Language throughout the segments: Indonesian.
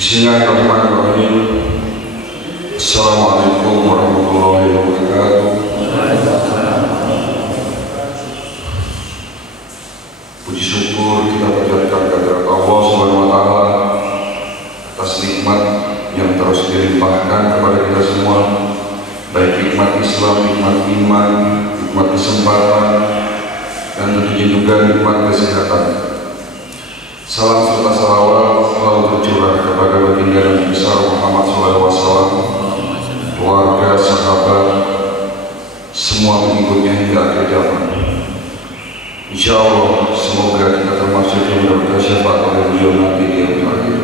Bismillahirrahmanirrahim. Assalamualaikum warahmatullahi wabarakatuh. Puji syukur kita panjatkan kehadirat Allah Subhanahu wa taala atas nikmat yang terus dilimpahkan kepada kita semua, baik nikmat Islam, nikmat iman, nikmat kesempatan, dan tentunya juga nikmat kesehatan. Salam serta salawat selalu tercurah kepada baginda Nabi besar Muhammad SAW, keluarga, sahabat, semua pengikutnya hingga akhir zaman. Insya Allah semoga kita termasuk yang mendapat syafaat oleh beliau nanti di akhir akhir.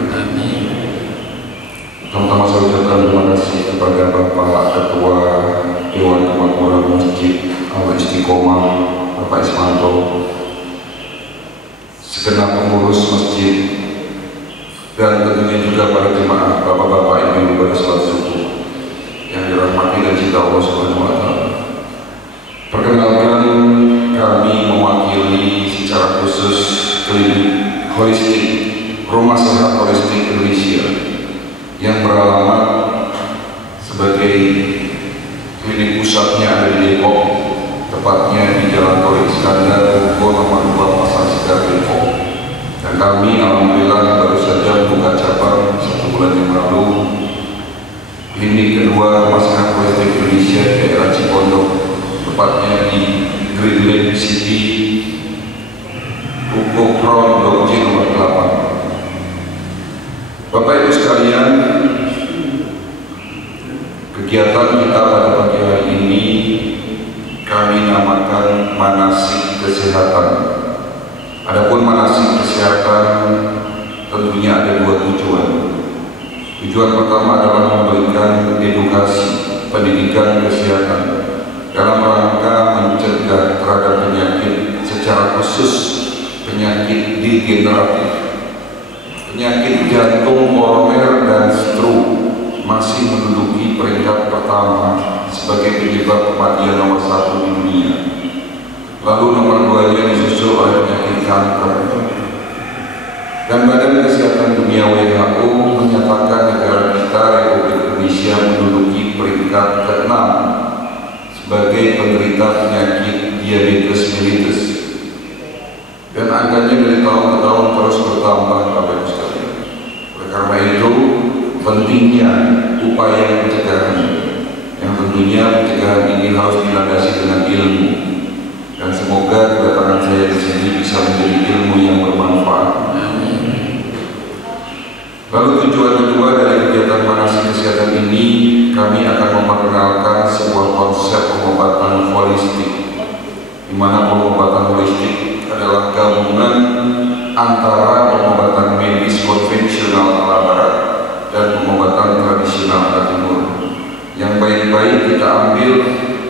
Pertama-tama saya ucapkan terima kasih kepada Bapak Ketua Dewan Kemakmuran Masjid Al-Istiqomah, Bapak Ismanto, segenap pengurus masjid, dan tentunya juga para jemaah, bapak-bapak, ibu pada salat subuh yang dirahmati dan cinta Allah Subhanahu wa taala. Perkenalkan, kami mewakili secara khusus klinik holistik Rumah Sehat Holistik Indonesia yang beralamat sebagai klinik pusatnya ada di Depok, tepatnya di Jalan Tol Iskandar, Bogor nomor 2 Pasar Segar Depok. Dan kami alhamdulillah baru saja buka cabang 1 bulan yang lalu, klinik kedua Rumah Sehat Holistik Indonesia di daerah Cipondok, tepatnya di Green Lake City, Ruko Crown Blok J nomor 8. Bapak Ibu sekalian, kegiatan kita pada pagi hari ini kami namakan manasik kesehatan. Adapun manasik kesehatan tentunya ada 2 tujuan. Tujuan pertama adalah memberikan edukasi pendidikan kesehatan dalam rangka mencegah terhadap penyakit, secara khusus penyakit degeneratif, penyakit jantung, koroner, dan stroke masih menduduki peringkat pertama sebagai penyebab kematian nomor 1 di dunia. Lalu nomor 2-nya disusul oleh penyakit kanker. Dan Badan Kesehatan Dunia WHO menyatakan negara kita, Republik Indonesia, menduduki peringkat ke-6 sebagai penderita penyakit diabetes mellitus. Dan angkanya dari tahun ke tahun terus bertambah, Bapak Ibu sekalian. Oleh karena itu, pentingnya upaya pencegahan, yang tentunya pencegahan ini harus dilandasi dengan ilmu. Dan semoga kedatangan saya di sini bisa menjadi ilmu yang bermanfaat. Lalu tujuan kedua dari kegiatan manasik kesehatan ini, kami akan memperkenalkan sebuah konsep pengobatan holistik, di mana pengobatan holistik adalah gabungan antara pengobatan medis konvensional ala barat dan pengobatan tradisional ala timur. Yang baik-baik kita ambil,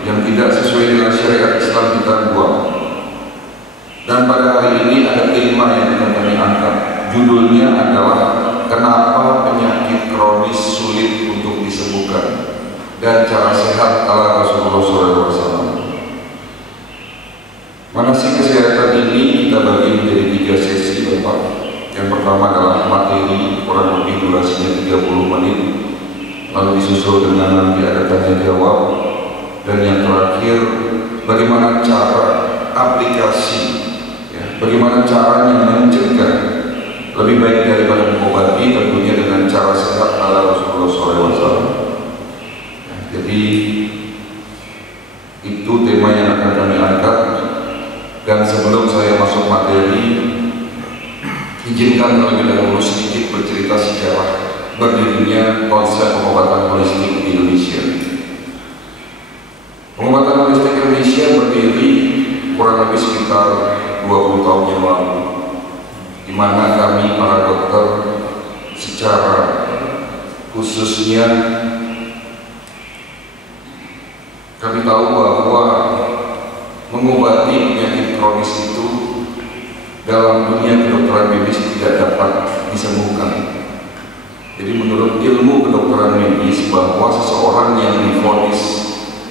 yang tidak sesuai dengan syariat Islam kita buang. Dan pada hari ini ada tema yang akan kami angkat. Judulnya adalah kenapa penyakit kronis sulit untuk disembuhkan dan cara sehat ala Rasulullah SAW. Manasik kesehatan ini kita bagi menjadi 3 sesi, Bapak. Yang pertama adalah materi, kurang lebih durasinya 30 menit, lalu disusul dengan nanti ada tanya jawab, dan yang terakhir bagaimana cara aplikasi, ya, bagaimana caranya mencegah lebih baik daripada mengobati, tentunya dengan cara sehat ala Rasulullah SAW. Ya, jadi itu tema yang akan kami angkat. Dan sebelum saya masuk materi, izinkan terlebih dahulu sedikit bercerita sejarah berdirinya konsep pengobatan holistik di Indonesia. Pengobatan holistik Indonesia berdiri kurang lebih sekitar 20 tahun yang lalu, di mana kami para dokter secara khususnya kami tahu bahwa mengobati penyakit kronis itu dalam dunia kedokteran medis tidak dapat disembuhkan. Jadi menurut ilmu kedokteran medis, bahwa seseorang yang divonis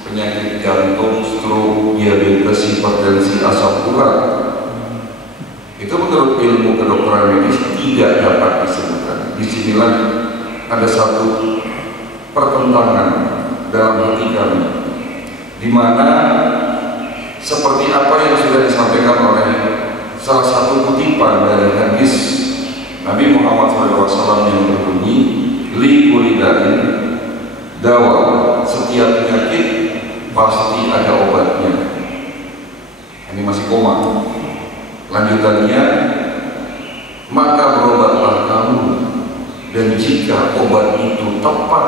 penyakit jantung, stroke, diabetes, hipertensi, asam urat, itu menurut ilmu kedokteran medis tidak dapat disembuhkan. Disinilah ada satu pertentangan dalam hati kami, di mana seperti apa yang sudah disampaikan oleh salah satu kutipan dari hadis Nabi Muhammad SAW yang berbunyi, li kulidain dawa, setiap penyakit pasti ada obatnya. Ini masih koma. Lanjutannya, maka berobatlah kamu, dan jika obat itu tepat,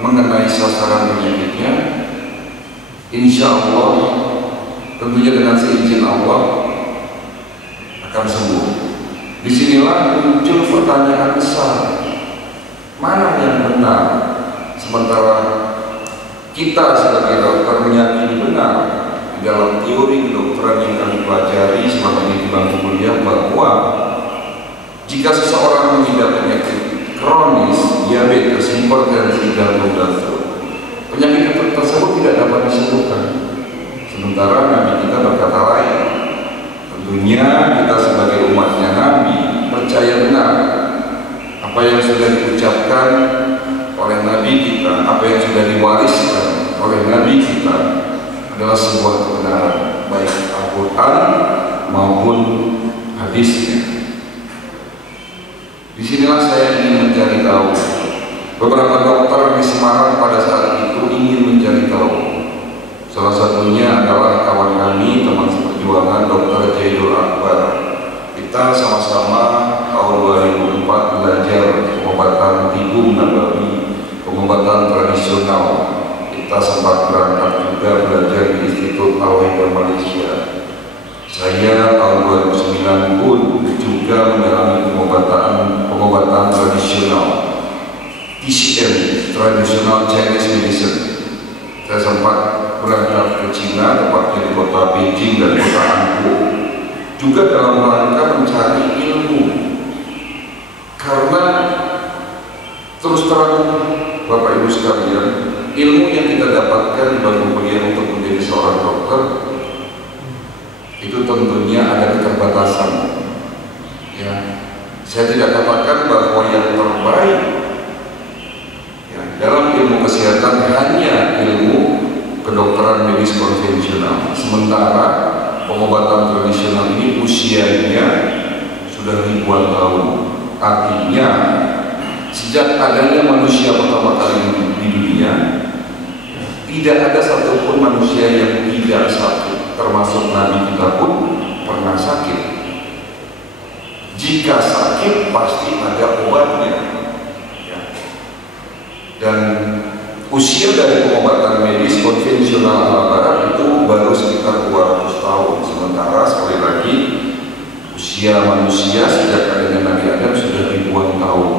mengenai sasaran penyakitnya, insya Allah, tentunya dengan seizin Allah, akan sembuh. Disinilah muncul pertanyaan besar, mana yang benar? Sementara kita sebagai dokter meyakini benar di dalam teori kedokteran yang kami pelajari selama ini di bangku kuliah, bahwa jika seseorang mengidap penyakit kronis, diabetes, hipertensi, jantung, dan stroke, penyakit tersebut tidak dapat disembuhkan. Sementara Nabi kita berkata lain. Tentunya kita sebagai umatnya Nabi percaya benar apa yang sudah diucapkan oleh Nabi kita, apa yang sudah diwariskan oleh Nabi kita adalah sebuah kebenaran, baik Al-Quran maupun hadisnya. Disinilah saya ingin mencari tahu. Beberapa dokter di Semarang pada saat itu ingin mencari tahu. Salah satunya adalah kawan kami, teman seperjuangan, Dr. Jaidul Akbar. Kita sama-sama tahun 2004 belajar pengobatan tibum nabawi, pengobatan tradisional. Kita sempat berangkat juga belajar di Institut Al-Wahidah Malaysia. Saya tahun 2009 pun juga mengalami pengobatan tradisional, TCM, Traditional Chinese Medicine. Saya sempat berangkat ke Cina, tepatnya di kota Beijing dan kota Hankou, juga dalam rangka mencari ilmu. Karena terus terang Bapak Ibu sekalian, ilmu yang kita dapatkan di bangku kuliah untuk menjadi seorang dokter itu tentunya ada keterbatasan. Ya, saya tidak katakan bahwa yang terbaik ya, dalam ilmu kesehatan hanya ilmu kedokteran medis konvensional. Sementara pengobatan tradisional ini usianya sudah ribuan tahun. Artinya sejak adanya manusia pertama kali di dunia, tidak ada satupun manusia yang tidak sakit, termasuk Nabi kita pun pernah sakit. Jika sakit pasti ada obatnya ya. Dan usia dari pengobatan medis konvensional ala barat itu baru sekitar 200 tahun. Sementara sekali lagi usia manusia sejak adanya Nabi Adam sudah ribuan tahun.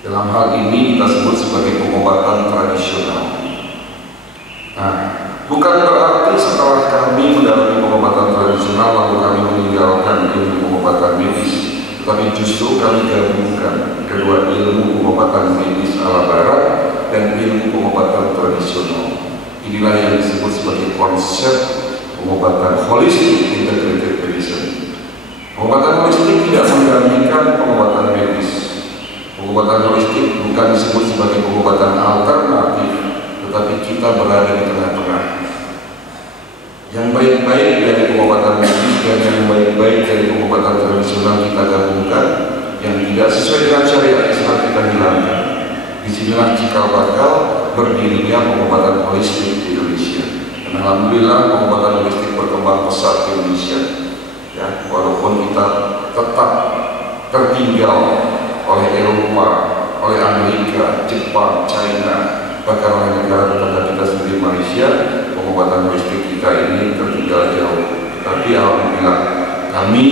Dalam hal ini kita sebut sebagai pengobatan tradisional. Nah, bukan berarti setelah kami mendalami pengobatan tradisional lalu kami meninggalkan ilmu pengobatan medis, tetapi justru kami gabungkan kedua ilmu pengobatan medis ala barat dan ilmu pengobatan tradisional. Inilah yang disebut sebagai konsep pengobatan holistic integrated medicine. Pengobatan holistik tidak menggantikan pengobatan medis. Pengobatan holistik bukan disebut sebagai pengobatan alternatif, tetapi kita berada di tengah-tengah. Yang baik-baik dari pengobatan medis dan yang baik-baik dari pengobatan tradisional kita gabungkan, yang tidak sesuai dengan syariat Islam kita hilangkan. Disinilah cikal bakal berdirinya pengobatan holistik di Indonesia. Dan alhamdulillah pengobatan holistik berkembang pesat di Indonesia. Ya, walaupun kita tetap tertinggal oleh Eropa, oleh Amerika, Jepang, China, bahkan oleh negara tetangga kita sendiri Malaysia, pengobatan holistik kita ini tertinggal jauh. Tapi alhamdulillah kami,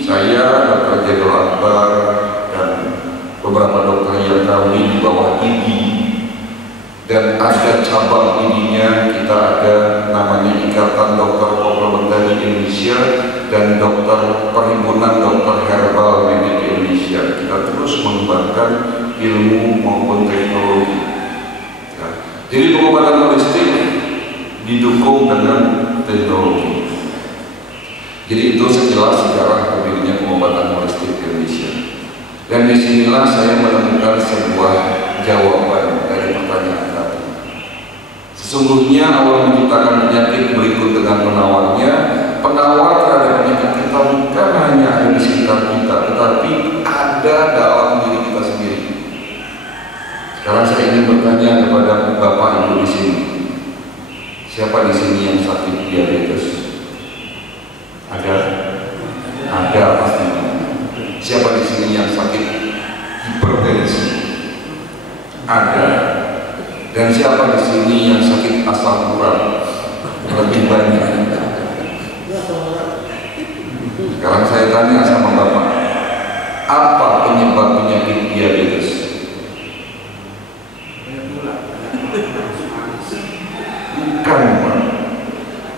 saya, Dr. Jaidul Akbar, dan beberapa dokter yang kami di bawah IDI, dan ada cabang IDI-nya, kita ada namanya Ikatan Dokter Komplementer Indonesia dan Dokter Perhimpunan Dokter Herbal Medik Indonesia. Kita terus mengembangkan ilmu maupun teknologi. Ya. Jadi pengobatan holistik didukung dengan teknologi. Jadi itu sejelas sejarah berdirinya Dan disinilah saya menemukan sebuah jawaban dari pertanyaan tadi. Sesungguhnya Allah menciptakan penyakit berikut dengan penawarnya. Penawar terhadap penyakit kita bukan hanya ada di sekitar kita, tetapi ada dalam diri kita sendiri. Sekarang saya ingin bertanya kepada Bapak Ibu di sini. Siapa di sini yang sakit diabetes? Ada? Ada pasti. Siapa di sini yang sakit hipertensi? Ada. Dan siapa di sini yang sakit asam urat? Lebih banyak. Sekarang saya tanya sama Bapak, apa penyebab penyakit diabetes?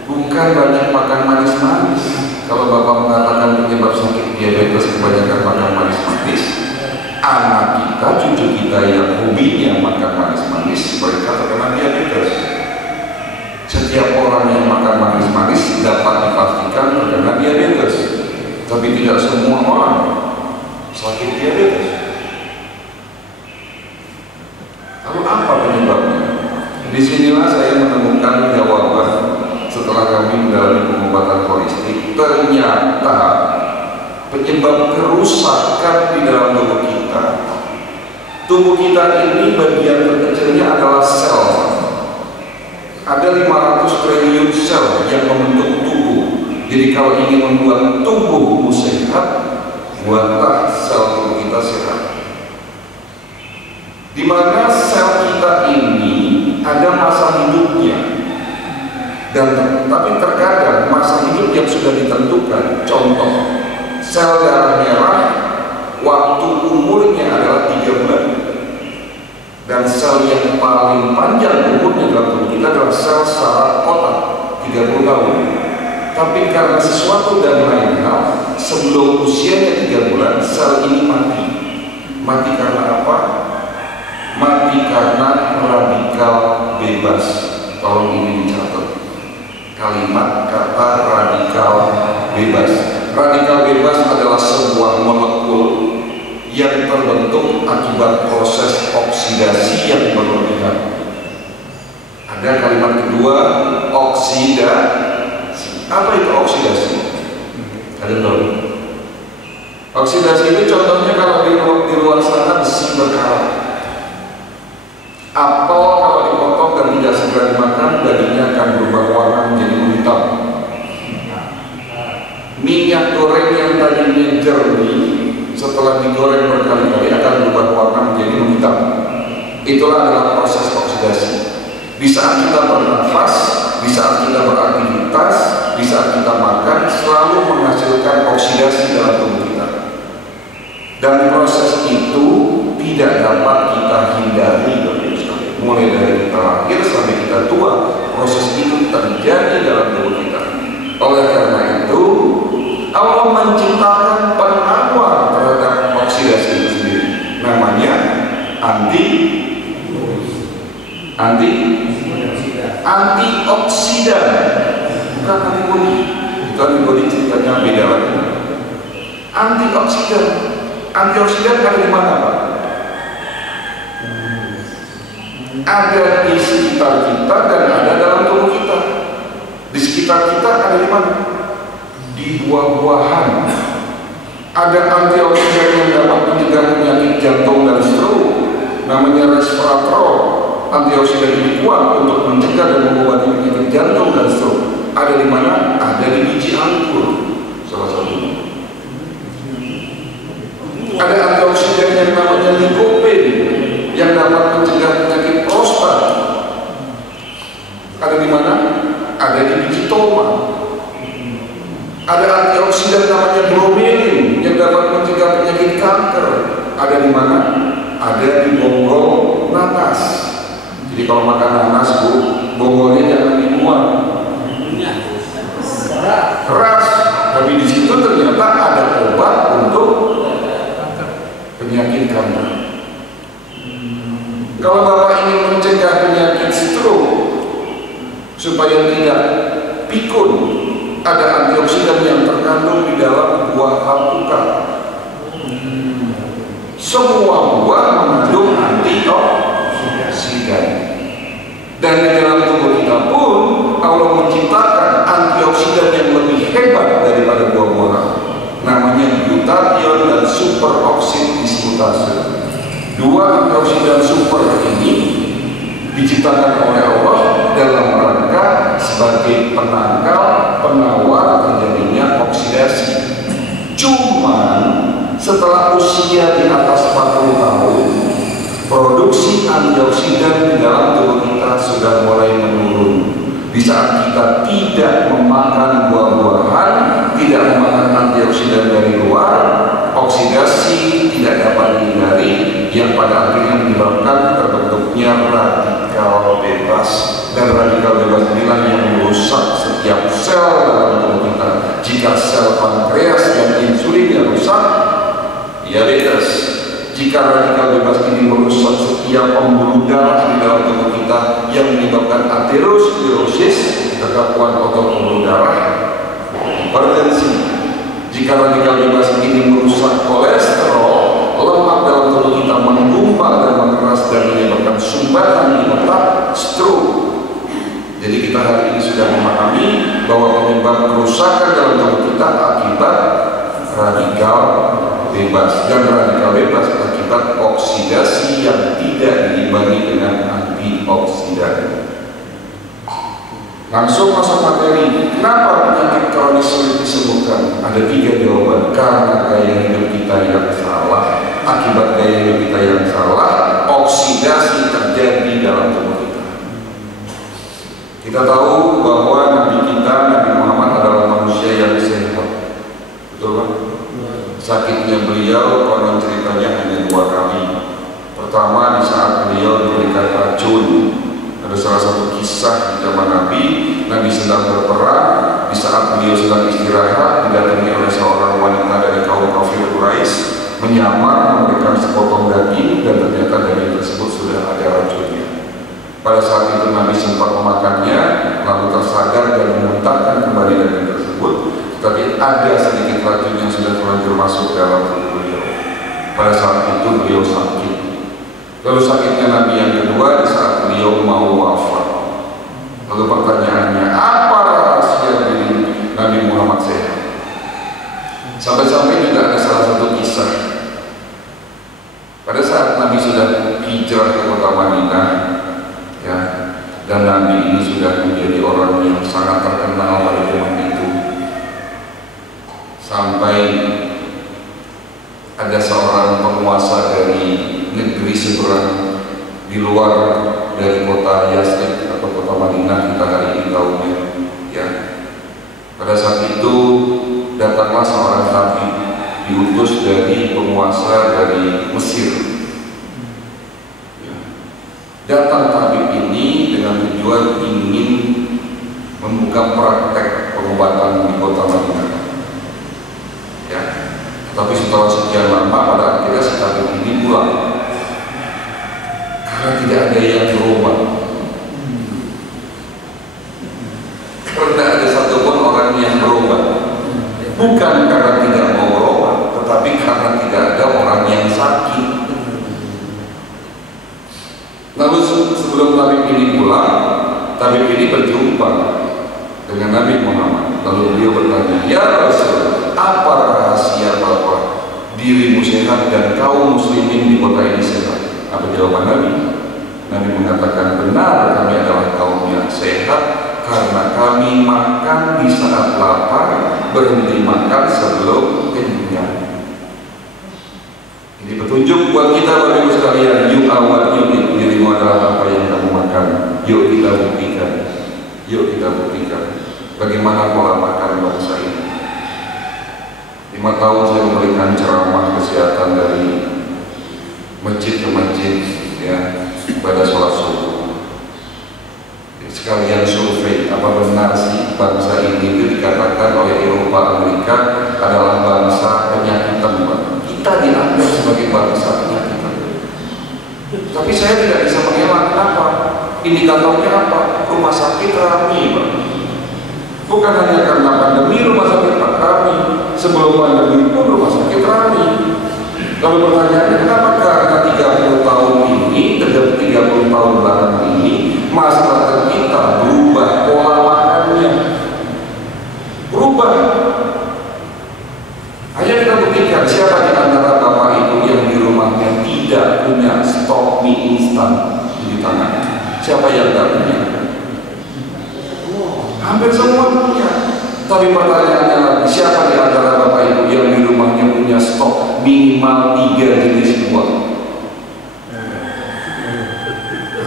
Bukan banyak makan manis-manis. Kalau Bapak mengatakan penyebab sakit diabetes kebanyakan makan manis-manis, anak kita, cucu kita yang hobinya makan manis-manis, mereka terkena diabetes. Setiap orang yang makan manis-manis dapat dipastikan terkena diabetes, tapi tidak semua orang sakit diabetes. Lalu apa penyebabnya? Disinilah saya menemukan jawaban setelah kami mendalami pengobatan holistik. Ternyata penyebab kerusakan di dalam tubuh kita ini bagian terkecilnya adalah sel. Ada 500 triliun sel yang membentuk tubuh. Jadi kalau ingin membuat tubuhmu sehat, buatlah sel tubuh kita sehat. Di mana sel kita ini ada masa hidupnya, dan tapi terkadang masa hidup yang sudah ditentukan. Contoh, sel darah merah waktu umurnya adalah 3 bulan, dan sel yang paling panjang umurnya dalam tubuh kita adalah sel saraf otak 30 tahun. Tapi karena sesuatu dan lain hal, sebelum usianya 3 bulan sel ini mati. Mati karena apa? Mati karena radikal bebas. Tolong ini dicatat, kalimat kata radikal bebas. Radikal bebas adalah sebuah molekul yang terbentuk akibat proses oksidasi yang berlebihan. Ada kalimat kedua, oksidasi. Apa itu oksidasi? Ada tahu? Oksidasi itu contohnya kalau di luar sana besi berkarat. Apel kalau dipotong dan tidak segera dimakan, dagingnya akan berubah warna menjadi hitam. Minyak goreng yang tadinya jernih, setelah digoreng berkali-kali akan berubah warna menjadi hitam. Itulah adalah proses oksidasi. Di saat kita bernafas, di saat kita beraktivitas, di saat kita makan, selalu menghasilkan oksidasi dalam tubuh kita. Dan proses itu tidak dapat kita hindari. Mulai dari kita lahir sampai kita tua, proses itu terjadi dalam tubuh kita. Oleh karena itu, Allah menciptakan penawar terhadap oksidasi itu sendiri. Namanya antioksidan, bukan antibodi. Itu antibodi ceritanya beda lagi. Antioksidan ada di mana, Pak? Ada di sekitar kita dan ada dalam tubuh kita. Di sekitar kita ada di mana? Di buah-buahan. Ada antioksidan yang dapat mencegah penyakit jantung dan stroke, namanya resveratrol. Antioksidan ini kuat untuk mencegah dan mengobati penyakit jantung dan stroke. Ada di mana? Ada di biji anggur, salah satunya. Ada antioksidan yang namanya lycopene yang dapat mencegah penyakit prostat. Ada di mana? Ada di biji tomat. Ada antioksidan namanya bromelain yang dapat mencegah penyakit kanker. Ada di mana? Ada di bonggol nanas. Jadi kalau makan nanas, Bu, bonggolnya jangan dibuang. Keras. Tapi di situ ternyata ada obat untuk penyakit kanker. Kalau Bapak ingin mencegah penyakit stroke supaya tidak pikun, ada antioksidan yang terkandung di dalam buah alpukat. Semua buah mengandung antioksidan. Dan di dalam tubuh kita pun Allah menciptakan antioksidan yang lebih hebat daripada buah-buahan. Namanya glutathione dan superoksid dismutase. Dua antioksidan super ini diciptakan oleh Allah dalam rangka sebagai penangkal, penawar terjadinya oksidasi. Cuman setelah usia di atas 40 tahun, produksi antioksidan di dalam tubuh kita sudah mulai menurun. Di saat kita tidak memakan buah-buahan, tidak memakan antioksidan dari luar, oksidasi tidak dapat dihindari, yang pada akhirnya menyebabkan terbentuknya radikal bebas. Dan radikal bebas inilah yang merusak setiap sel dalam tubuh kita. Jika sel pankreas dan insulinnya rusak, diabetes. Jika radikal bebas ini merusak setiap pembuluh darah di dalam tubuh kita yang menyebabkan aterosklerosis, kekakuan otot pembuluh darah, hipertensi. Jika radikal bebas ini merusak kolesterol, lemak dalam tubuh kita menggumpal dan mengeras dan menyebabkan sumbatan di otak, stroke. Jadi kita hari ini sudah memahami bahwa penyebab kerusakan dalam tubuh kita akibat radikal bebas, dan radikal bebas akibat oksidasi yang tidak diimbangi dengan antioksidan. Langsung masuk materi. Kenapa penyakit kronis sulit disembuhkan? Ada 3 jawaban. Karena gaya hidup kita yang salah. Akibat gaya hidup kita yang salah, oksidasi terjadi dalam tubuh kita. Kita tahu bahwa Nabi kita, Nabi Muhammad adalah manusia yang sehat. Betul kan? Sakitnya beliau konon ceritanya hanya 2 kali. Pertama di saat beliau diberikan racun. Ada salah satu kisah di zaman Nabi sedang berperang. Di saat beliau sedang istirahat, didatangi oleh seorang wanita dari kaum kafir Quraisy, menyamar memberikan sepotong daging, dan ternyata daging tersebut sudah ada racunnya. Pada saat itu Nabi sempat memakannya, lalu tersadar dan memuntahkan kembali daging tersebut. Tapi ada sedikit racun yang sudah terlanjur masuk dalam tubuh beliau. Pada saat itu beliau sakit. Lalu sakitnya Nabi yang kedua di saat beliau mau wafat. Lalu pertanyaannya, apa rahasia diri Nabi Muhammad sehat? Sampai-sampai juga ada salah satu kisah. Pada saat Nabi sudah hijrah ke kota Madinah, ya, dan Nabi ini sudah menjadi orang yang sangat terkenal pada zaman itu. Sampai ada seorang penguasa dari negeri seberang di luar dari kota Yasrib atau kota Madinah kita hari ini tahunya, ya. Pada saat itu datanglah seorang tabib diutus dari penguasa dari Mesir. Ya. Datang tabib ini dengan tujuan ingin membuka praktek pengobatan di kota Madinah. Ya. Tapi setelah sekian lama pada akhirnya si tabib ini pulang karena tidak ada yang berobat. Karena ada satupun orang yang berobat, bukan karena tidak mau berobat, tetapi karena tidak ada orang yang sakit. Lalu sebelum tabib ini pulang, tabib ini berjumpa dengan Nabi Muhammad. Lalu beliau bertanya, "Ya Rasul, apa rahasia bahwa dirimu sehat dan kaum muslimin di kota ini sehat?" Apa jawaban Nabi? Nabi mengatakan, "Benar, kami adalah kaum yang sehat karena kami makan di saat lapar, berhenti makan sebelum kenyang." Ini petunjuk buat kita Bapak Ibu sekalian. You are what you eat. Dirimu adalah apa yang kamu makan. Yuk kita buktikan. Yuk kita buktikan bagaimana pola makan bangsa ini. 5 tahun saya memberikan ceramah kesehatan dari masjid ke masjid, ya, pada sholat subuh. Sekalian survei, apa benar sih bangsa ini itu dikatakan oleh Eropa Amerika adalah bangsa penyakitan? Kita dianggap sebagai bangsa penyakitan. Tapi saya tidak bisa mengelak. Kenapa? Indikatornya apa? Rumah sakit ramai, Pak. Bukan hanya karena pandemi rumah sakit ramai, sebelum pandemi pun rumah sakit ramai. Lalu pertanyaannya, kenapa karena 30 tahun ini, 30 tahun belakangan ini, masyarakat kita berubah pola makannya, berubah. Hanya kita buktikan siapa di antara bapak ibu yang di rumahnya tidak punya stok mie instan di tangan. Siapa yang tidak punya? Hampir semua punya. Tapi pertanyaannya lagi, siapa di antara bapak ibu yang di rumahnya punya stok minimal 3 jenis buah?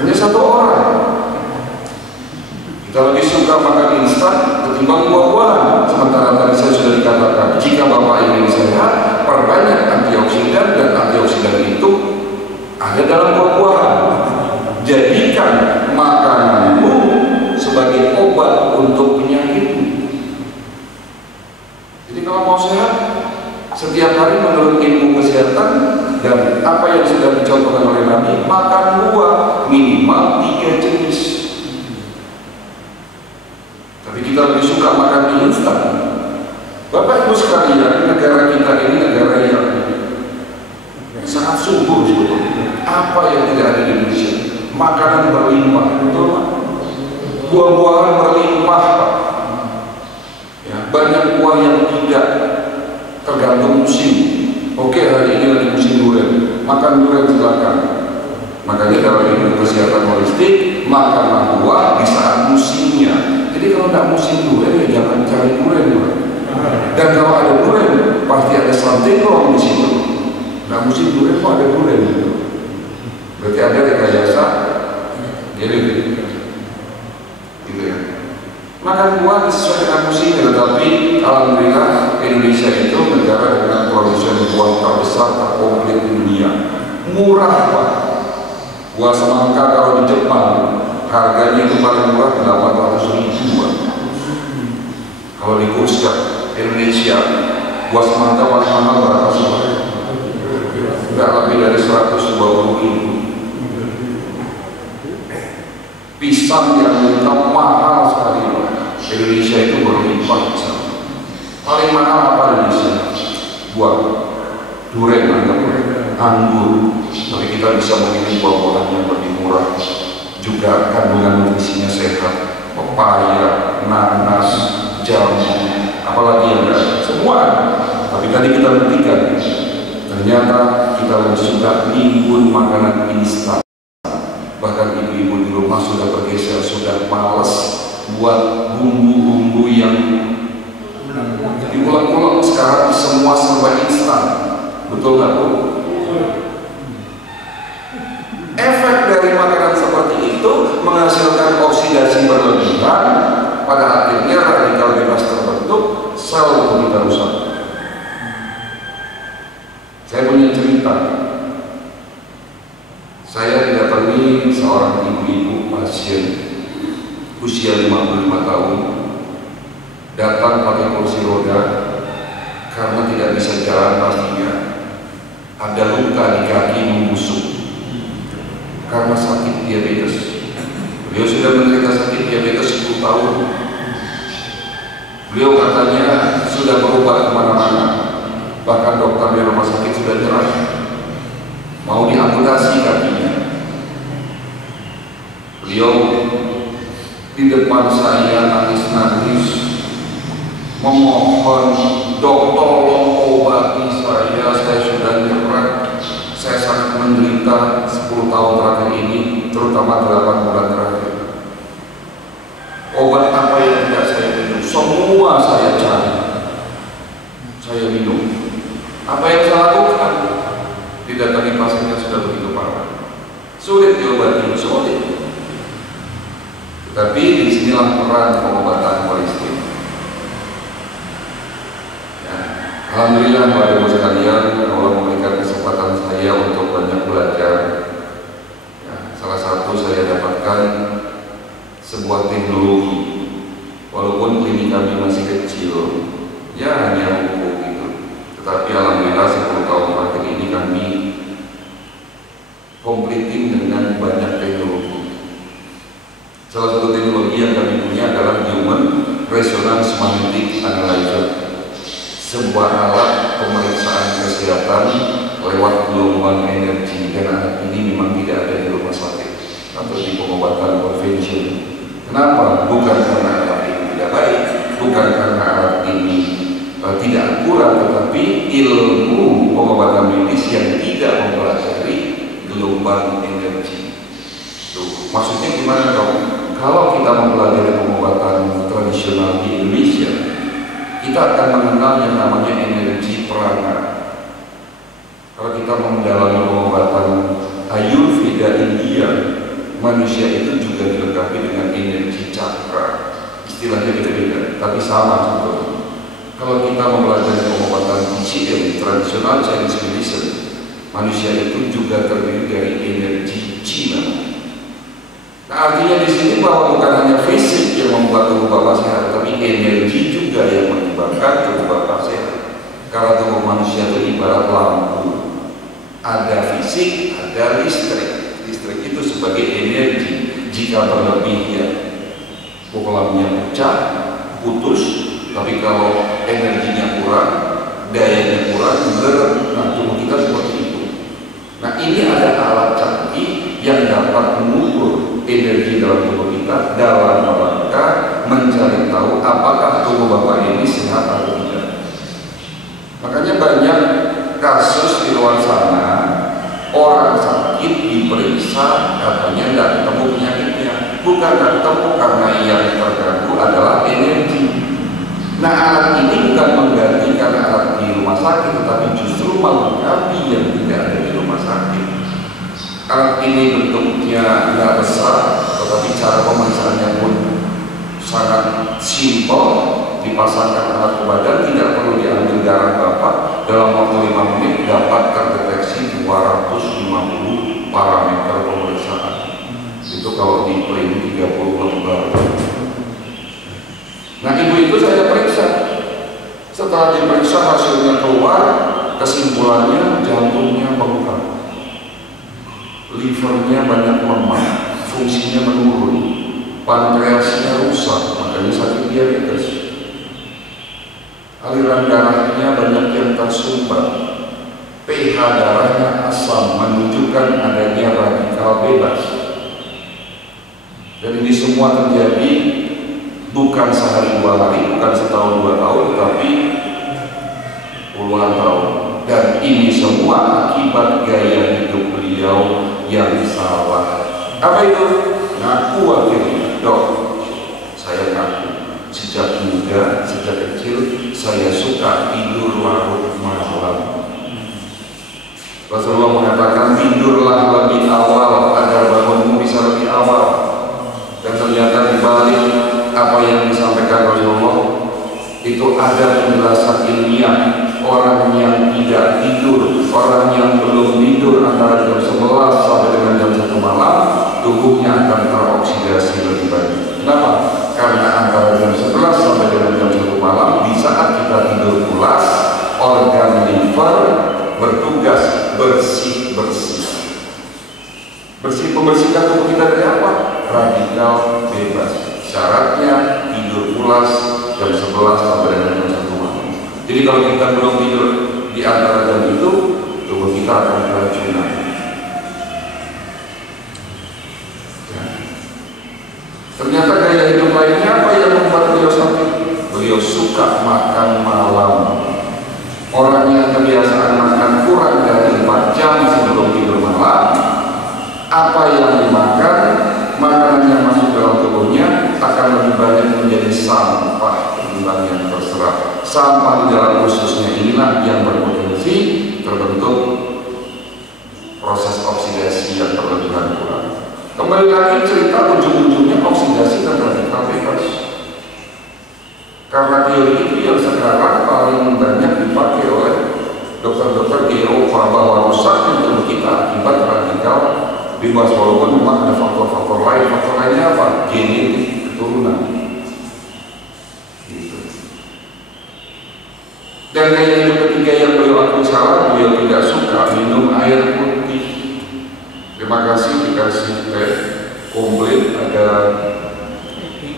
Hanya 1 orang. Kita lebih suka makan instan ketimbang buah-buahan. Sementara tadi saya sudah dikatakan, jika bapak ingin sehat, perbanyak antioksidan, dan antioksidan itu ada dalam buah-buahan. Jadikan makananmu sebagai obat untuk penyakitmu. Jadi kalau mau sehat, setiap hari menurut ilmu kesehatan dan apa yang sudah dicontohkan oleh Nabi, makan buah minimal 3 jenis. Tapi kita lebih suka makan mie instan. Bapak Ibu sekalian, negara kita ini negara yang sangat subur sebetulnya. Apa yang tidak ada di Indonesia? Makanan berlimpah, betul Pak? Buah-buahan berlimpah Pak. Ya, banyak buah yang tidak tergantung musim. Oke, hari ini lagi musim durian, makan durian silakan. Makanya dalam ilmu kesehatan holistik, makanlah buah di saat musimnya. Jadi kalau tidak musim durian, ya jangan cari durian Pak. Dan kalau ada durian, pasti ada something wrong di situ. Nah, musim durian kok ada durian gitu. Berarti ada rekayasa, jadi gitu ya. Makan buah sesuai dengan musimnya, tetapi alhamdulillah Indonesia itu negara dengan produsen buah terbesar terkomplit di dunia. Murah Pak. Buah semangka kalau di Jepang harganya itu paling murah 800.000 Pak. Kalau di Kurska Indonesia buah semangka paling mahal berapa sih Pak? Tidak lebih dari 120.000. Pisang yang minta mahal sekali Pak. Indonesia itu berlimpah pisang. Paling mahal apa Indonesia? Buah durian, anggur. Tapi kita bisa memilih buah-buahan yang lebih murah, juga kandungan nutrisinya sehat, pepaya, nanas, jamu, apalagi yang ada, semua. Tapi tadi kita buktikan, ternyata kita lebih suka nimbun makanan instan. Bahkan ibu-ibu di rumah sudah bergeser, sudah malas buat bumbu-bumbu yang diulek-ulek. Sekarang semua serba instan, betul nggak Bu? Efek dari makanan seperti itu menghasilkan oksidasi berlebihan, pada akhirnya radikal bebas terbentuk, sel tubuh kita rusak. Saya punya cerita. Saya didatangi seorang ibu-ibu pasien usia 55 tahun, datang pakai kursi roda karena tidak bisa jalan pastinya. Ada luka di kaki membusuk karena sakit diabetes. Beliau sudah menderita sakit diabetes 10 tahun. Beliau katanya sudah berobat kemana-mana, bahkan dokter di rumah sakit sudah nyerah, mau diamputasi kakinya. Beliau di depan saya nangis-nangis, memohon, "Dok, tolong obati saya sudah nyerah, saya sangat menderita 10 tahun terakhir ini, terutama 8 bulan terakhir. Obat apa yang tidak saya minum? Semua saya cari, saya minum. Apa yang saya lakukan?" Didatangi pasiennya sudah begitu parah, sulit diobati, sulit. Tapi disinilah peran pengobatan holistik. Ya, alhamdulillah Bapak Ibu sekalian, Allah memberikan kesempatan saya untuk banyak belajar. Ya, salah satu saya dapatkan sebuah teknologi, walaupun klinik kami masih kecil, ya hanya buku gitu. Tetapi alhamdulillah 10 tahun terakhir ini kami komplitin dengan banyak teknologi. Salah satu teknologi yang kami punya adalah Human Resonance Magnetic Analyzer, sebuah alat pemeriksaan kesehatan lewat gelombang energi, dan anak ini memang tidak ada di rumah sakit atau di pengobatan konvensional. Kenapa? Bukan karena alat ini tidak baik, bukan karena alat ini tidak akurat, tetapi ilmu pengobatan medis yang tidak mempelajari gelombang energi. Tuh, maksudnya gimana dong? Kalau kita mempelajari pengobatan tradisional di Indonesia, kita akan mengenal yang namanya energi prana. Kalau kita mendalami pengobatan Ayurveda India, manusia itu juga dilengkapi dengan energi cakra. Istilahnya beda-beda, tapi sama sebetulnya. Kalau kita mempelajari pengobatan TCM, tradisional Chinese medicine, manusia itu juga terdiri dari energi Cina. Nah, artinya di sini bahwa bukan hanya fisik yang membuat tubuh Bapak sehat, tapi energi juga yang menyebabkan tubuh Bapak sehat. Karena tubuh manusia itu ibarat lampu. Ada fisik, ada listrik. Listrik itu sebagai energi. Jika berlebih ya bohlamnya pecah, putus. Tapi kalau energinya kurang, dayanya kurang, nah tubuh kita seperti itu. Nah, ini ada alat canggih yang dapat mengukur energi dalam tubuh kita dalam rangka mencari tahu apakah tubuh Bapak ini sehat atau tidak. Makanya banyak kasus di luar sana, orang sakit diperiksa katanya tidak ketemu penyakitnya. Bukan tidak ketemu karena yang terganggu adalah energi. Nah, alat ini bukan menggantikan alat di rumah sakit, tetapi justru melengkapi yang tidak ada di rumah sakit. Alat ini bentuknya tidak besar, tetapi cara pemeriksaannya pun sangat simpel. Dipasangkan alat ke badan, tidak perlu diambil darah Bapak. Dalam waktu 5 menit dapat terdeteksi 250 parameter pemeriksaan. Itu kalau di print 30 lembar. Nah, ibu itu saya periksa. Setelah diperiksa hasilnya keluar, kesimpulannya jantungnya bengkak, livernya banyak lemah, fungsinya menurun, pankreasnya rusak, makanya sakit diabetes. Aliran darahnya banyak yang tersumbat, pH darahnya asam, menunjukkan adanya radikal bebas. Dan ini semua terjadi bukan sehari 2 hari, bukan setahun 2 tahun, tapi puluhan tahun. Dan ini semua akibat gaya hidup beliau yang salah. Apa itu? Ngaku akhirnya, dok, saya ngaku sejak muda, sejak kecil saya suka tidur larut malam. Rasulullah mengatakan tidurlah lebih awal agar bangunmu bisa lebih awal. Dan ternyata dibalik apa yang disampaikan Rasulullah itu ada penjelasan ilmiah. Orang yang tidak tidur, orang yang belum tidur antara jam 11 sampai dengan jam 1 malam, tubuhnya akan teroksidasi lebih banyak. Kenapa? Karena antara jam 11 sampai dengan jam 1 malam, di saat kita tidur pulas, organ liver bertugas bersih-bersih. Membersihkan tubuh kita dari apa? Radikal bebas. Syaratnya tidur pulas jam 11 sampai dengan jam 1 malam. Jadi kalau kita belum tidur di antara jam itu, tubuh kita akan keracunan. Ya. Ternyata gaya hidup lainnya apa yang membuat beliau sakit? Beliau suka makan malam. Orang yang kebiasaan makan kurang dari 4 jam sebelum tidur malam, apa yang dimakan, makanan yang masuk dalam tubuhnya akan lebih banyak menjadi sampah ketimbang yang terserap. Sampah di dalam ususnya inilah yang berpotensi terbentuk proses oksidasi yang berlebihan kurang. Kembali lagi cerita ujung-ujungnya oksidasi dan radikal bebas. Karena teori itu yang sekarang paling banyak dipakai oleh dokter-dokter di Eropa, bahwa rusaknya tubuh kita akibat radikal bebas, walaupun memang ada faktor-faktor lain. Faktor lainnya apa? Genetik, keturunan. Gitu. Dan gaya hidup ketiga yang beliau akui salah, beliau tidak suka minum air putih. Terima kasih dikasih teh komplit, ada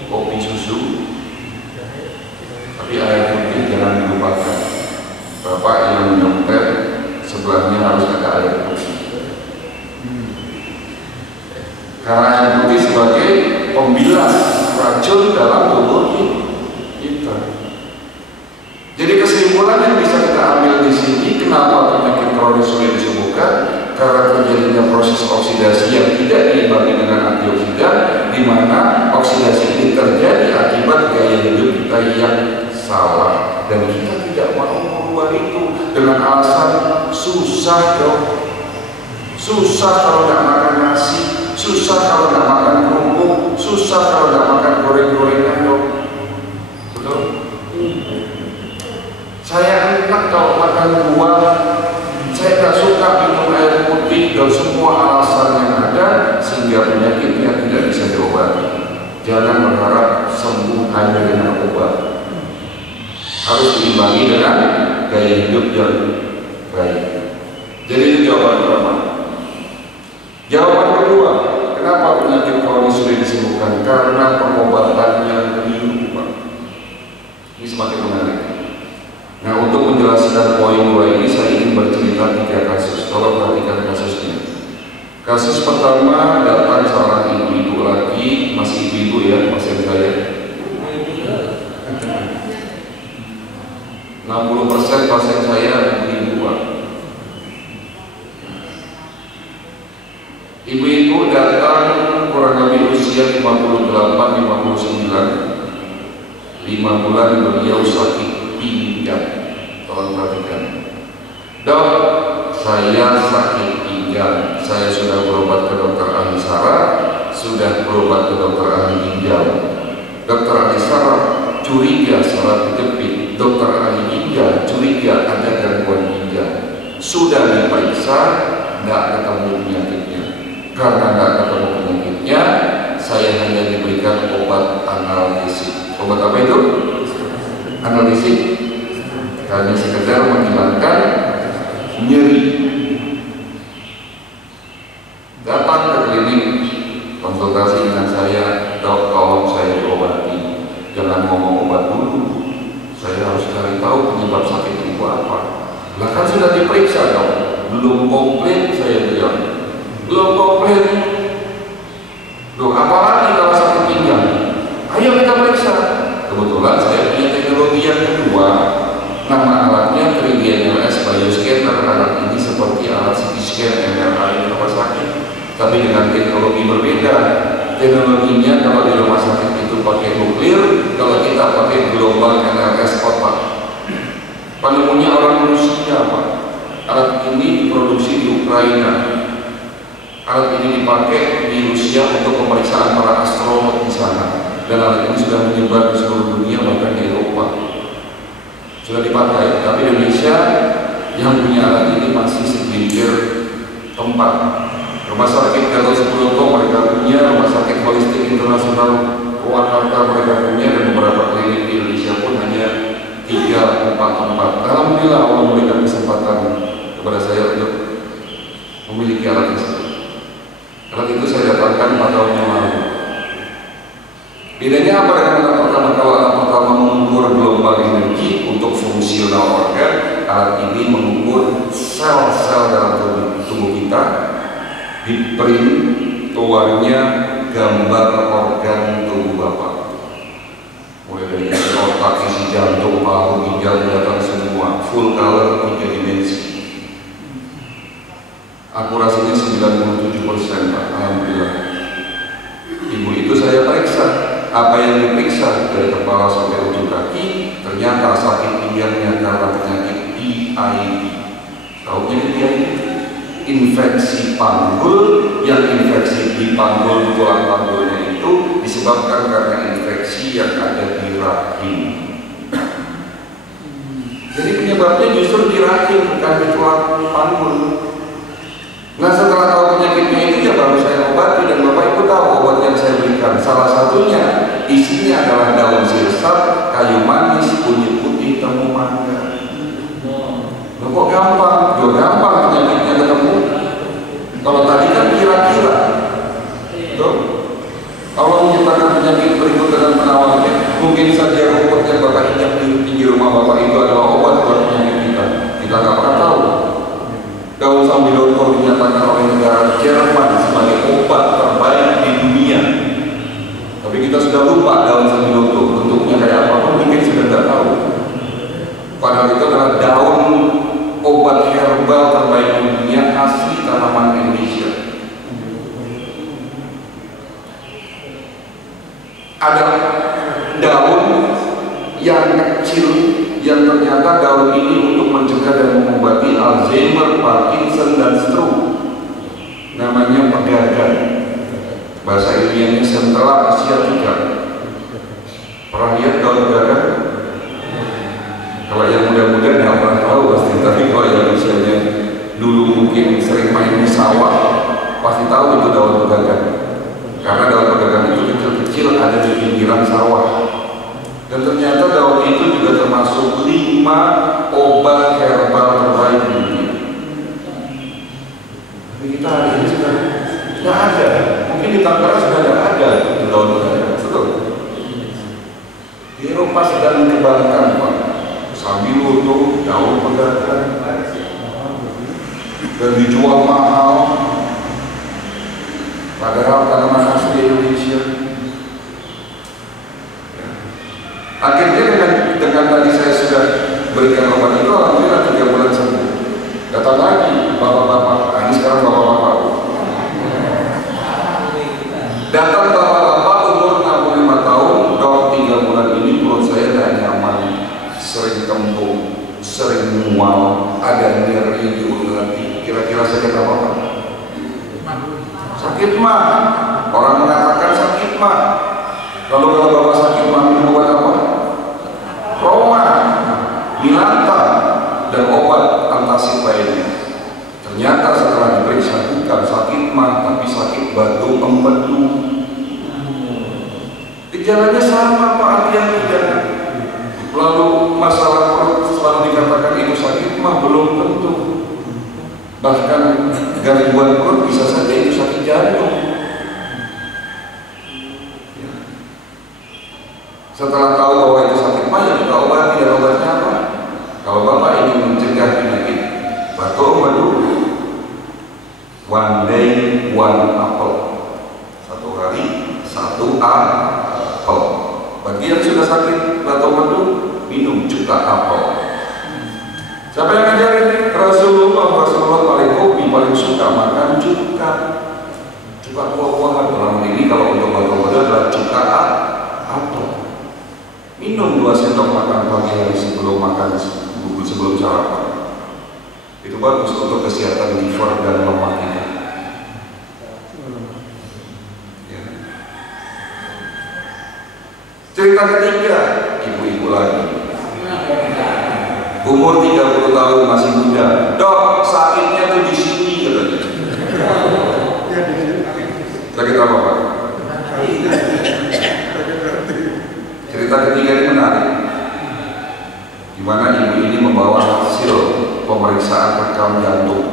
kopi susu, tapi air putih jangan dilupakan. Bapak yang minum teh sebelahnya air putih. Karena air putih sebagai pembilas racun dalam tubuh kita. Jadi kesimpulan yang bisa kita ambil di sini, kenapa penyakit kronis sulit disembuhkan? Karena terjadinya proses oksidasi yang tidak diimbangi dengan antioksidan, di mana oksidasi ini terjadi akibat gaya hidup kita yang salah, dan kita tidak mau merubah itu dengan alasan susah dong, susah kalau nggak makan nasi, susah kalau nggak makan kerupuk, susah kalau nggak makan goreng-gorengan dong. Betul? Saya enak kalau makan buah, saya nggak suka minum air putih, dan semua alasan yang ada sehingga penyakitnya tidak bisa diobati. Jangan berharap sembuh hanya dengan obat, harus diimbangi dengan gaya hidup yang baik. Jadi itu jawaban pertama. Jawaban kedua, kenapa penyakit kronis sulit disembuhkan? Karena pengobatannya keliru, Pak. Ini semakin menarik. Nah, untuk menjelaskan poin dua ini, saya ingin bercerita 3 kasus. Tolong perhatikan kasusnya. Kasus pertama, datang seorang ibu-ibu lagi, masih ibu-ibu ya, pasien saya. 60% pasien saya ibu-ibu, Pak. Ibu-ibu datang kurang lebih usia 58-59, 5 bulan beliau sakit pinggang. Tolong perhatikan. Dok, saya sakit pinggang. Saya sudah berobat ke dokter ahli saraf, sudah berobat ke dokter ahli ginjal. Dokter ahli saraf curiga saraf kejepit. Dokter ahli ginjal curiga ada gangguan ginjal. Sudah diperiksa, tidak ketemu penyakitnya. Karena tidak ketemu penyakitnya, saya hanya diberikan obat analgesik. Obat apa itu? Analgesik. Hanya sekedar menghilangkan nyeri. Datang ke klinik, konsultasi dengan saya, dok, tolong saya diobati. Jangan ngomong obat dulu. Saya harus cari tahu penyebab sakit ibu apa. Lah kan sudah diperiksa dok, belum komplit, saya bilang. Belum komplit. Loh, apalagi kalau sakit pinggang? Ayo kita periksa. Kebetulan saya punya teknologi yang kedua. Nama alatnya 3D NLS Bioscanner. Alat ini seperti alat CT scan MRI di rumah sakit, tapi dengan teknologi berbeda. Teknologinya kalau di rumah sakit itu pakai nuklir, kalau kita pakai gelombang NLS otak. Penemunya orang Rusia, Pak. Alat ini diproduksi di Ukraina. Alat ini dipakai di Rusia untuk pemeriksaan para astronot di sana, dan alat ini sudah menyebar di seluruh dunia, bahkan di Eropa sudah dipakai. Tapi Indonesia yang punya alat ini masih segelintir tempat. Rumah sakit Gatot Subroto mereka punya, Rumah Sakit Holistik Internasional Purwakarta mereka punya, dan beberapa klinik di Indonesia pun hanya 3-4 tempat. Alhamdulillah Allah memberikan kesempatan kepada saya untuk memiliki alat tersebut. Alat itu saya datangkan 4 tahun yang lalu. Bedanya apa dengan alat pertama? Kalau alat pertama mengukur gelombang energi untuk fungsional organ, alat ini mengukur sel-sel dalam tubuh kita. Di print luarnya gambar organ tubuh Bapak, mulai dari isi otak, isi jantung, paru, ginjal, datang semua, full color 3 dimensi. Akurasinya 97%, Pak. Alhamdulillah. Ibu itu saya periksa. Apa yang diperiksa dari kepala sampai ujung kaki, ternyata sakit pinggangnya karena penyakit PID. Tahu penyakit PID? Infeksi panggul, yang infeksi di panggul, tulang panggulnya itu disebabkan karena infeksi yang ada di rahim. Jadi penyebabnya justru di rahim, bukan di tulang panggul. Nah, setelah tahu penyakitnya itu, ya baru saya obati, dan Bapak Ibu tahu obat yang saya berikan. Salah satunya isinya adalah daun sirsak, kayu manis, kunyit putih, temu mangga. Loh, kok gampang? Loh, gampang penyakitnya ketemu. Kalau tadi kan kira-kira. Tuh, Allah menciptakan penyakit berikut dengan penawarnya. Mungkin saja rumput yang Bapak injak di pinggir rumah Bapak itu adalah obat buat penyakit kita. Kita nggak pernah tahu. Daun sambiloto dinyatakan oleh negara Jerman sebagai obat terbaik di dunia. Tapi kita sudah lupa daun sambiloto bentuknya kayak apa, mungkin sudah tidak tahu. Padahal itu adalah daun obat herbal terbaik di dunia, asli tanaman Indonesia. Ada daun yang kecil yang ternyata daun ini untuk mencegah dan mengobati Alzheimer, Parkinson, dan stroke. Namanya pegagan. Bahasa ilmiahnya Centrala Asiatica. Pernah lihat daun pegagan? Kalau yang muda-muda nggak pernah tahu pasti, tapi kalau yang usianya dulu mungkin sering main di sawah, pasti tahu itu daun pegagan. Karena daun pegagan itu kecil-kecil, ada di pinggiran sawah. Dan ternyata daun itu juga termasuk 5 obat herbal terbaik di dunia. Tapi kita hari ini sudah tidak ada. Mungkin di Tangerang sudah tidak ada daun pegagan. Betul. Di Eropa sedang dikembangkan, Pak. Sambiloto, daun pegagan, dan dijual mahal. Padahal tanaman asli Indonesia. Akhirnya dengan tadi saya sudah berikan obat itu, alhamdulillah 3 bulan sembuh. Datang lagi bapak-bapak, ini sekarang bapak-bapak. Datang bapak-bapak umur 65 tahun, dok 3 bulan ini perut saya tidak nyaman, sering kembung, sering mual, ada nyeri di ulu hati. Kira-kira sakit apa Pak? Sakit mah. Orang mengatakan sakit mah. Lalu kalau bapak sakit mah minum obat apa? Roma, Milanta, dan obat antasid lainnya. Ternyata setelah diperiksa bukan sakit mah, tapi sakit batu empedu. Gejalanya sama Pak, artinya. Lalu masalah perut selalu dikatakan itu sakit mah, belum tentu. Bahkan gangguan perut bisa saja itu sakit jantung. Setelah tahu bahwa itu sakit mah, ya kita obati. Dan obatnya apa? Kalau bapak ingin mencegah penyakit batuk empedu, one day one apple, 1 hari 1 apel. Bagi yang sudah sakit batuk empedu, minum cuka apel. Siapa yang ngajarin? Rasulullah paling hobi, paling suka makan cuka. Cuka buah-buahan. Dalam ini kalau untuk batuk empedu adalah cuka apel. Minum 2 sendok makan pagi hari sebelum sarapan. Itu bagus untuk kesehatan liver dan lemak kita. Ya. Cerita ketiga, ibu-ibu lagi. Umur 30 tahun masih muda. Dok, sakitnya tuh di sini katanya. Sakit apa Pak? Cerita ketiga ini menarik, di mana ibu ini membawa hasil pemeriksaan rekam jantung.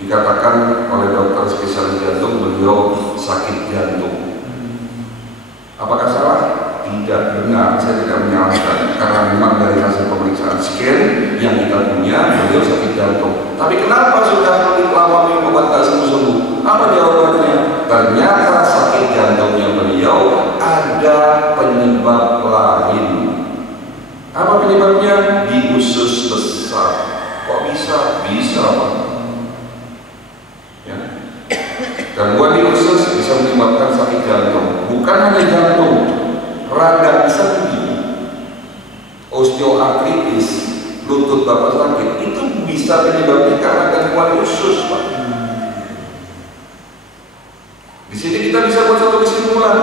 Dikatakan oleh dokter spesialis jantung beliau sakit jantung. Apakah salah? Tidak, benar. Saya tidak menyalahkan, karena memang dari hasil pemeriksaan scan yang kita punya beliau sakit jantung. Tapi kenapa sudah lama minum obat tak sembuh-sembuh? Apa jawabannya? Ternyata sakit jantungnya beliau ada penyebab lain. Apa penyebabnya? Di usus besar. Kok bisa? Bisa Pak. Ya. Gangguan di usus bisa menyebabkan sakit jantung. Bukan hanya jantung, radang sendi, osteoartritis, lutut bapak sakit, itu bisa menyebabkan karena gangguan usus Pak. Di sini kita bisa buat satu kesimpulan.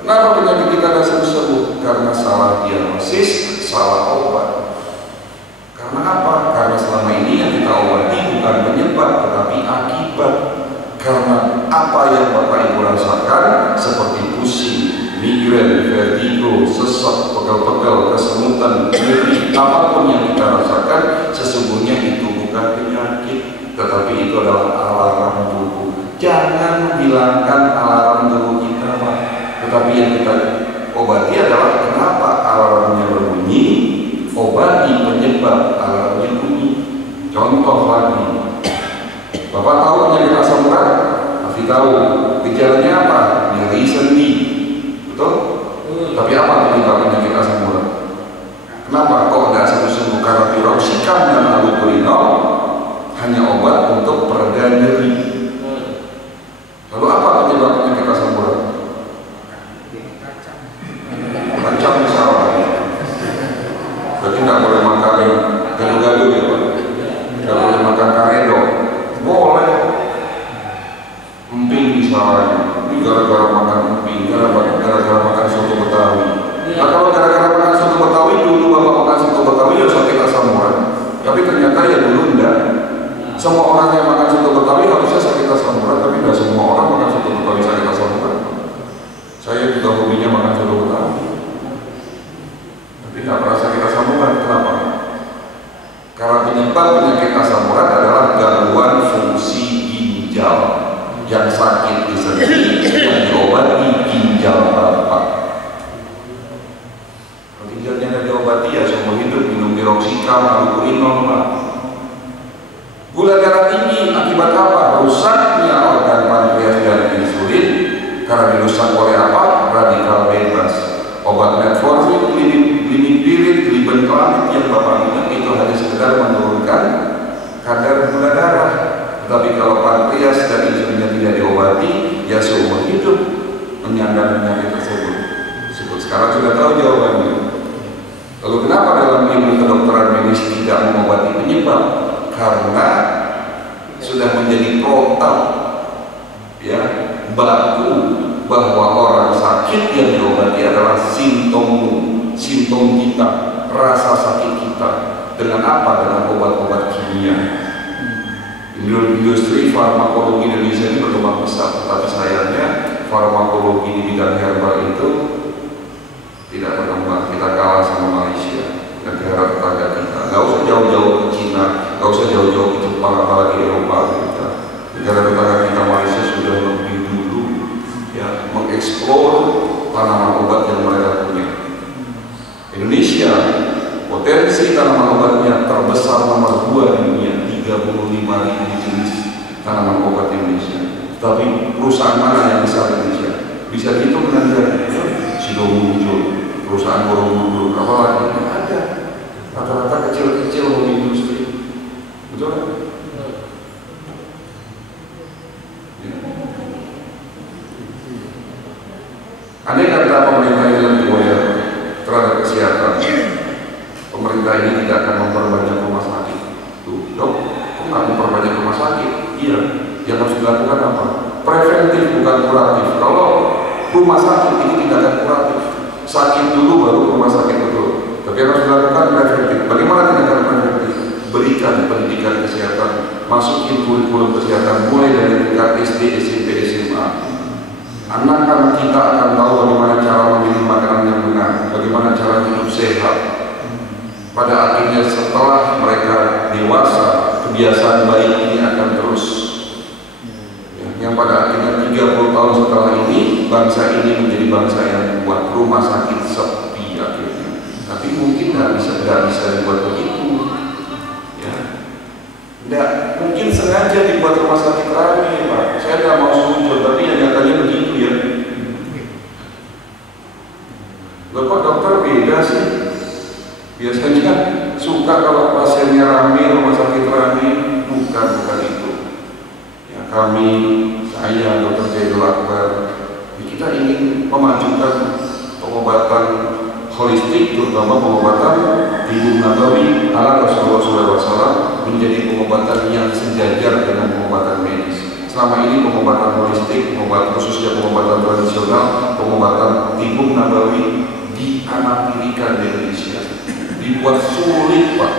Kenapa penyakit kita tidak sembuh? Karena salah diagnosis, salah obat. Karena apa? Karena selama ini yang kita obati bukan penyebab, tetapi akibat. Karena apa yang Bapak Ibu rasakan seperti pusing, migrain, vertigo, sesak, pegel-pegel, kesemutan, nyeri, apapun yang kita rasakan, sesungguhnya itu bukan penyakit, tetapi itu adalah alarm tubuh. Jangan menghilangkan alarm tubuh kita Pak. Tetapi yang kita obati adalah kenapa alarmnya berbunyi, obati penyebab alarmnya bunyi. Contoh lagi, Bapak tahu penyakit asam urat? Pasti tahu. Gejalanya apa? Nyeri sendi, betul? Tapi apa penyebab penyakit asam urat? Kenapa kok nggak sembuh-sembuh? Karena piroksikan dan allopurinol hanya obat untuk pereda nyeri. Lalu apa penyebab penyakit asam urat? Kacang misalnya. Berarti nggak boleh makan gado-gado ya Pak? Nggak boleh makan karedo. Boleh. Emping misalnya. Ini gara-gara makan emping, gara-gara makan soto Betawi. Nah kalau gara-gara makan soto Betawi, dulu Bapak makan soto Betawi ya sakit asam urat. Tapi ternyata ya dulu enggak. Semua orang yang makan soto Betawi harusnya sakit asam urat, tapi nggak semua orang makan soto Betawi sakit asam urat. Saya juga hobinya makan soto Betawi, tapi nggak pernah sakit asam urat. Kenapa? Karena penyebab penyakit asam urat adalah gangguan fungsi ginjal. Yang sakit di sendi, yang diobati ginjal Bapak. Kalau ginjalnya nggak diobati ya seumur hidup minum piroksikan, allopurinol Pak. Gula darah tinggi akibat apa? Rusaknya organ pankreas dan insulin. Karena dirusak oleh apa? Radikal bebas. Obat metformin, limpirid, glibenclamid yang Bapak minum itu hanya sekedar menurunkan kadar gula darah. Tapi kalau pankreas dan insulinnya tidak diobati, ya seumur hidup menyandang penyakit tersebut. Sekarang sudah tahu jawabannya. Lalu kenapa dalam ilmu kedokteran medis tidak mengobati penyebab? Karena sudah menjadi protap, ya, baku bahwa orang sakit yang diobati adalah simptom kita, rasa sakit kita. Dengan apa? Dengan obat-obat kimia. Industri farmakologi Indonesia ini berkembang pesat, tetapi sayangnya farmakologi di bidang herbal itu tidak berkembang. Kita kalah sama Malaysia, negara tetangga kita. Gak usah jauh-jauh ke Cina, gak usah jauh-jauh ke Jepang, apalagi Eropa kita. Negara tetangga kita Malaysia sudah lebih dulu ya mengeksplor tanaman obat yang mereka punya. Indonesia potensi tanaman obatnya terbesar nomor 2 di dunia, 35.000 jenis tanaman obat Indonesia. Tapi perusahaan mana yang besar di Indonesia? Bisa dihitung dengan Sido muncul, perusahaan Borobudur, apa lagi? Tidak ada. Rata-rata kecil-kecil home industri. Betul kan? Ya. Andai kata pemerintah ini lebih aware terhadap kesehatan, pemerintah ini tidak akan memperbanyak rumah sakit. Tuh, dok, kok nggak memperbanyak rumah sakit? Iya, yang harus dilakukan apa? Preventif bukan kuratif. Kalau rumah sakit ini tidak akan kuratif, sakit dulu baru rumah sakit betul. Tapi yang harus dilakukan preventif. Bagaimana tindakan preventif? Berikan pendidikan kesehatan, masukin kurikulum kesehatan mulai dari tingkat SD, SMP, SMA. Anak-anak kita akan tahu bagaimana cara memilih makanan yang benar, bagaimana cara hidup sehat. Pada akhirnya setelah mereka dewasa, kebiasaan baik ini akan terus. Yang pada akhirnya 30 tahun setelah ini, bangsa ini menjadi bangsa yang membuat rumah sakit sepi akhirnya. Tapi mungkin nggak bisa dibuat begitu. Ya, nggak mungkin sengaja dibuat rumah sakit ramai, Pak. Saya nggak mau sujud, tapi yang nyatanya begitu ya. Bapak dokter beda sih. Biasanya suka kalau pasiennya ramai, rumah sakit ramai. Bukan itu. Ya, saya Dr. Zaidul Akbar, kita ingin memajukan pengobatan holistik, terutama pengobatan tibu nabawi ala Rasulullah SAW menjadi pengobatan yang sejajar dengan pengobatan medis. Selama ini pengobatan holistik, khususnya pengobatan tradisional, pengobatan tibu nabawi dianaktirikan di Indonesia, dibuat sulit, Pak.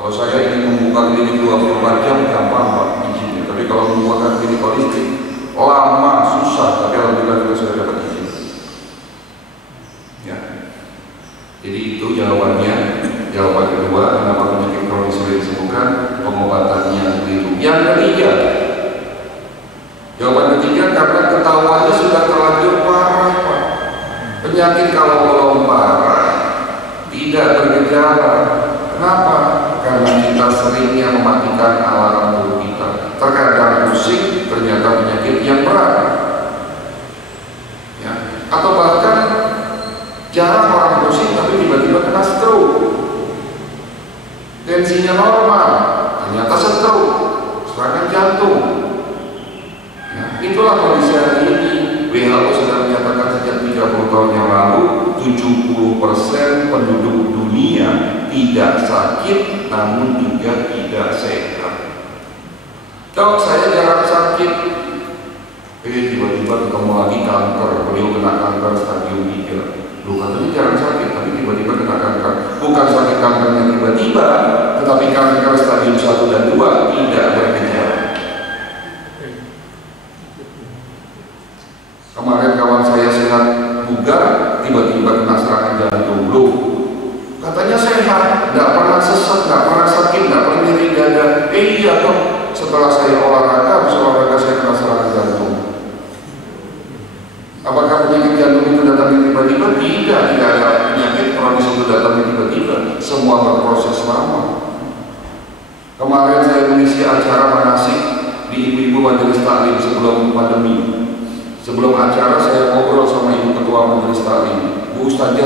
Kalau saya ingin membuka klinik 24 jam gampang, Pak, izinnya. Tapi kalau membuka klinik holistik lama, susah. Tapi alhamdulillah kita sudah dapat izin. Ya. Jadi itu jawabannya. Jawaban kedua, kenapa penyakit kronis sulit disembuhkan? Pengobatannya keliru. Yang ketiga, jawaban ketiga karena ketahuannya sudah terlanjur parah, Pak. Penyakit kalau belum parah tidak bergejala. Kenapa? Karena kita seringnya mematikan tensinya normal, ternyata stroke, serangan jantung. Ya, itulah kondisi hari ini. WHO sudah menyatakan sejak 30 tahun yang lalu 70% penduduk dunia tidak sakit namun juga tidak sehat. Dok, saya jarang sakit. Tiba-tiba ketemu lagi kanker, beliau kena kanker stadium 3. Lu katanya jarang sakit, tapi tiba-tiba kena kanker. Bukan sakit kankernya tiba-tiba, tetapi kanker stadium 1 dan 2 tidak bergejala. Kemarin kawan saya sehat bugar, tiba-tiba kena serangan jantung. Loh, katanya sehat, nggak pernah sesek, nggak pernah sakit, nggak pernah nyeri dada. Iya dong, setelah saya olahraga, habis olahraga saya kena serangan jantung. Apakah penyakit jantung itu datang tiba-tiba? Tidak ada penyakit kronis itu datang tiba-tiba. Semua berproses lama. Kemarin saya mengisi acara manasik di ibu-ibu majelis taklim sebelum pandemi. Sebelum acara saya ngobrol sama ibu ketua majelis taklim. Bu Ustazah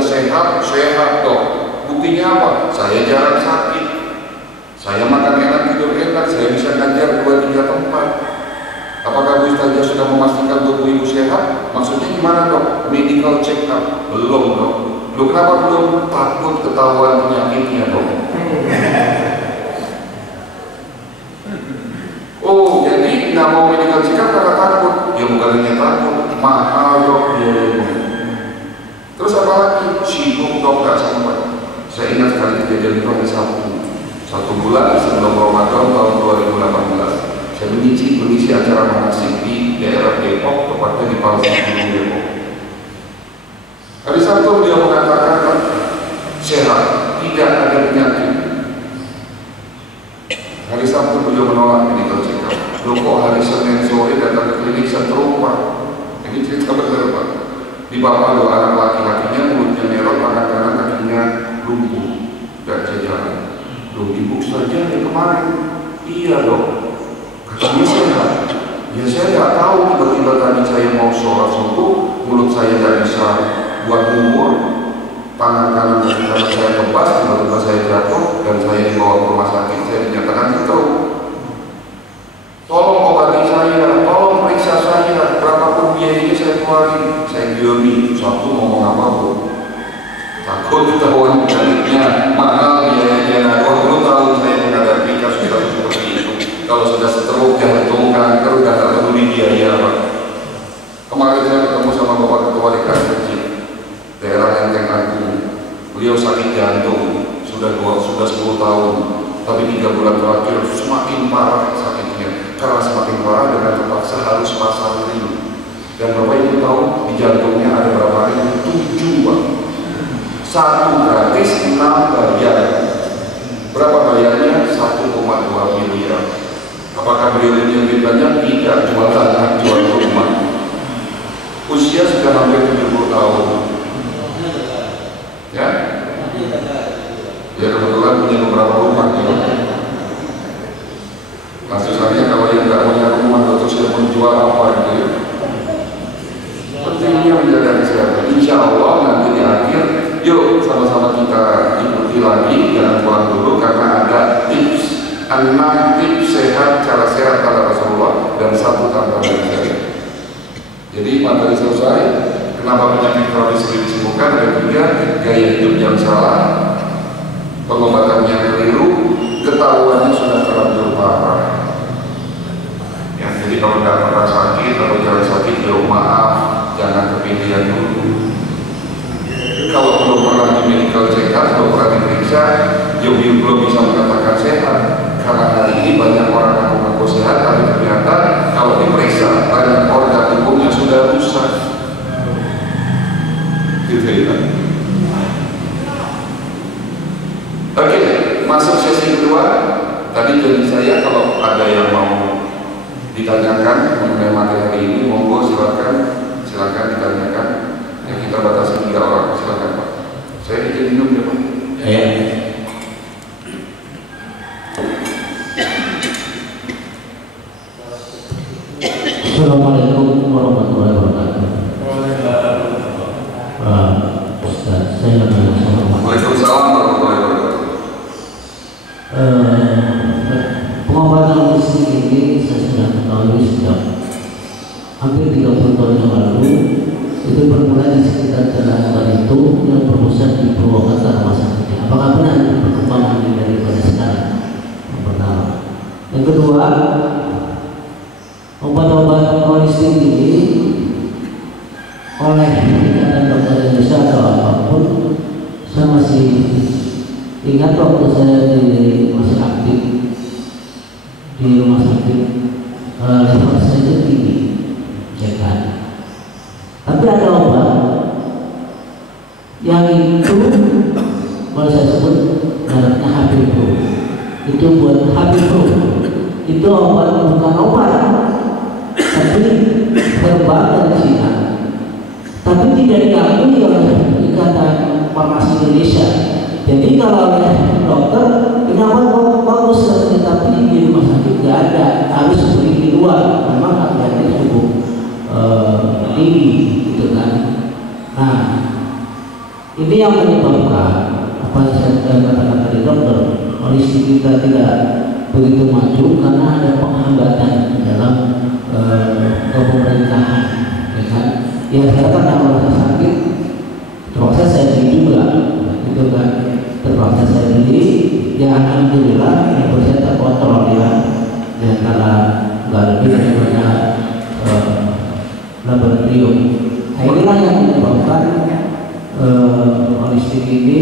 sehat dok. Buktinya apa? Saya jarang sakit. Saya makan enak, tidur enak, saya bisa ngajar 2-3 tempat. Apakah Bu Ustazah sudah memastikan tubuh ibu sehat? Maksudnya gimana dok? Medical check up? Belum dok. Lu kenapa belum? Takut ketahuan penyakitnya dok. Oh, jadi nggak mau medical check up karena takut? Ya bukan hanya takut, mahal dok biayanya. Terus apa lagi? Sibuk dok, nggak sampai. Saya ingat sekali kejadian itu hari satu bulan sebelum Ramadan tahun 2018. Saya mengisi acara manasik di daerah Depok, tepatnya di Palembang, Depok. Hari Sabtu dia mengatakan sehat, tidak ada penyakit. Hari Sabtu beliau menolak medical check up. Loh kok hari Senin sore datang ke klinik setrum Pak? Ini cerita benar Pak. Di bawah 2 anak laki-lakinya mulutnya merah, tangan kanan kakinya lumpuh, gak bisa jalan. Loh ibu saja yang kemarin? Iya dok. Katanya sehat. Ya saya nggak tahu, tiba-tiba tadi saya mau sholat subuh, mulut saya nggak bisa buat umur, tangan kanan saya kebas, tiba-tiba saya jatuh dan saya dibawa ke rumah sakit, saya dinyatakan stroke. Tolong obati saya, tolong periksa saya, berapapun biayanya saya keluarin. Saya diami, satu ngomong apa bu? Takut ketahuan penyakitnya, mahal biayanya. Kalau tahu saya menghadapi kasus-kasus seperti itu. Kalau sudah stroke, jantung, kanker, nggak peduli biaya Pak. Kemarin saya ketemu sama Bapak Ketua DKI kecil daerah Lenteng Agung. Beliau sakit jantung sudah 10 tahun, tapi 3 bulan terakhir semakin parah sakitnya. Karena semakin parah dengan terpaksa harus pasang ring. Dan Bapak Ibu tahu di jantungnya ada berapa ring? 7 Pak. 1 gratis, 6 bayar. Berapa bayarnya? 1,2 miliar. Apakah beliau punya duit banyak? Tidak, jual tanah, jual rumah. Usia sudah hampir 70 tahun. Ya? Ya kebetulan punya beberapa rumah gitu. Maksudnya kalau yang nggak punya rumah terus dia menjual apa gitu ya. Pentingnya menjaga kesehatan. Insya Allah nanti di akhir, yuk sama-sama kita ikuti lagi, jangan pulang dulu karena ada tips. 6 tips sehat, cara sehat pada Rasulullah dan 1 tambahan sehat. Jadi materi selesai. Kenapa penyakit kronis ini disembuhkan? Ada 3, gaya hidup yang salah, pengobatan yang keliru, ketahuannya sudah terlanjur parah. Ya, jadi kalau tidak pernah sakit atau jarang sakit, ya maaf, jangan kepilihan dulu. Kalau belum pernah di medical check up, belum pernah diperiksa, ya belum bisa mengatakan sehat. Karena hari ini banyak orang mengaku sehat, tapi ternyata kalau diperiksa banyak organ tubuhnya sudah rusak. Gitu ya. Oke, masuk sesi kedua. Tadi janji saya kalau ada yang mau ditanyakan mengenai materi hari ini, monggo silakan ditanyakan. Ya, kita batasi 3 orang, silakan Pak. Saya izin minum ya Pak. Ya. Assalamualaikum warahmatullahi wabarakatuh. Ustaz, saya Waalaikumsalam warahmatullahi wabarakatuh. Pengobatan holistik ini saya sudah ketahui sejak hampir 30 tahun yang lalu. Itu bermula di sekitar Jalan Baritu yang berpusat di Purwakarta Rumah Sakit. Apakah benar perkembangan ini daripada sekarang? Yang pertama. Yang kedua, obat-obat holistik ini oleh Ikatan Dokter Indonesia atau apapun, saya masih ingat waktu saya masih aktif di rumah sakit, level saya tinggi, ya kan? Tapi ada obat yang itu, kalau saya sebut mereknya HP Pro, itu buat HP Pro, itu obat bukan obat, tapi herbal dari Cina, tapi tidak diakui oleh Ikatan Farmasi Indonesia. Jadi kalau oleh dokter ini obat bagus, tapi di rumah sakit tidak ada, harus beli di luar, memang harganya cukup tinggi, gitu kan. Nah, ini yang menyebabkan apa yang saya katakan tadi, dokter holistik kita tidak begitu maju karena ada penghambatan dalam pemerintahan, ya kan. Ya saya kan merasa sakit, terpaksa saya beli juga, gitu kan. Terpaksa saya beli, ya alhamdulillah ya saya terkontrol ya karena nggak lebih daripada laboratorium. Nah, inilah yang menyebabkan holistik ini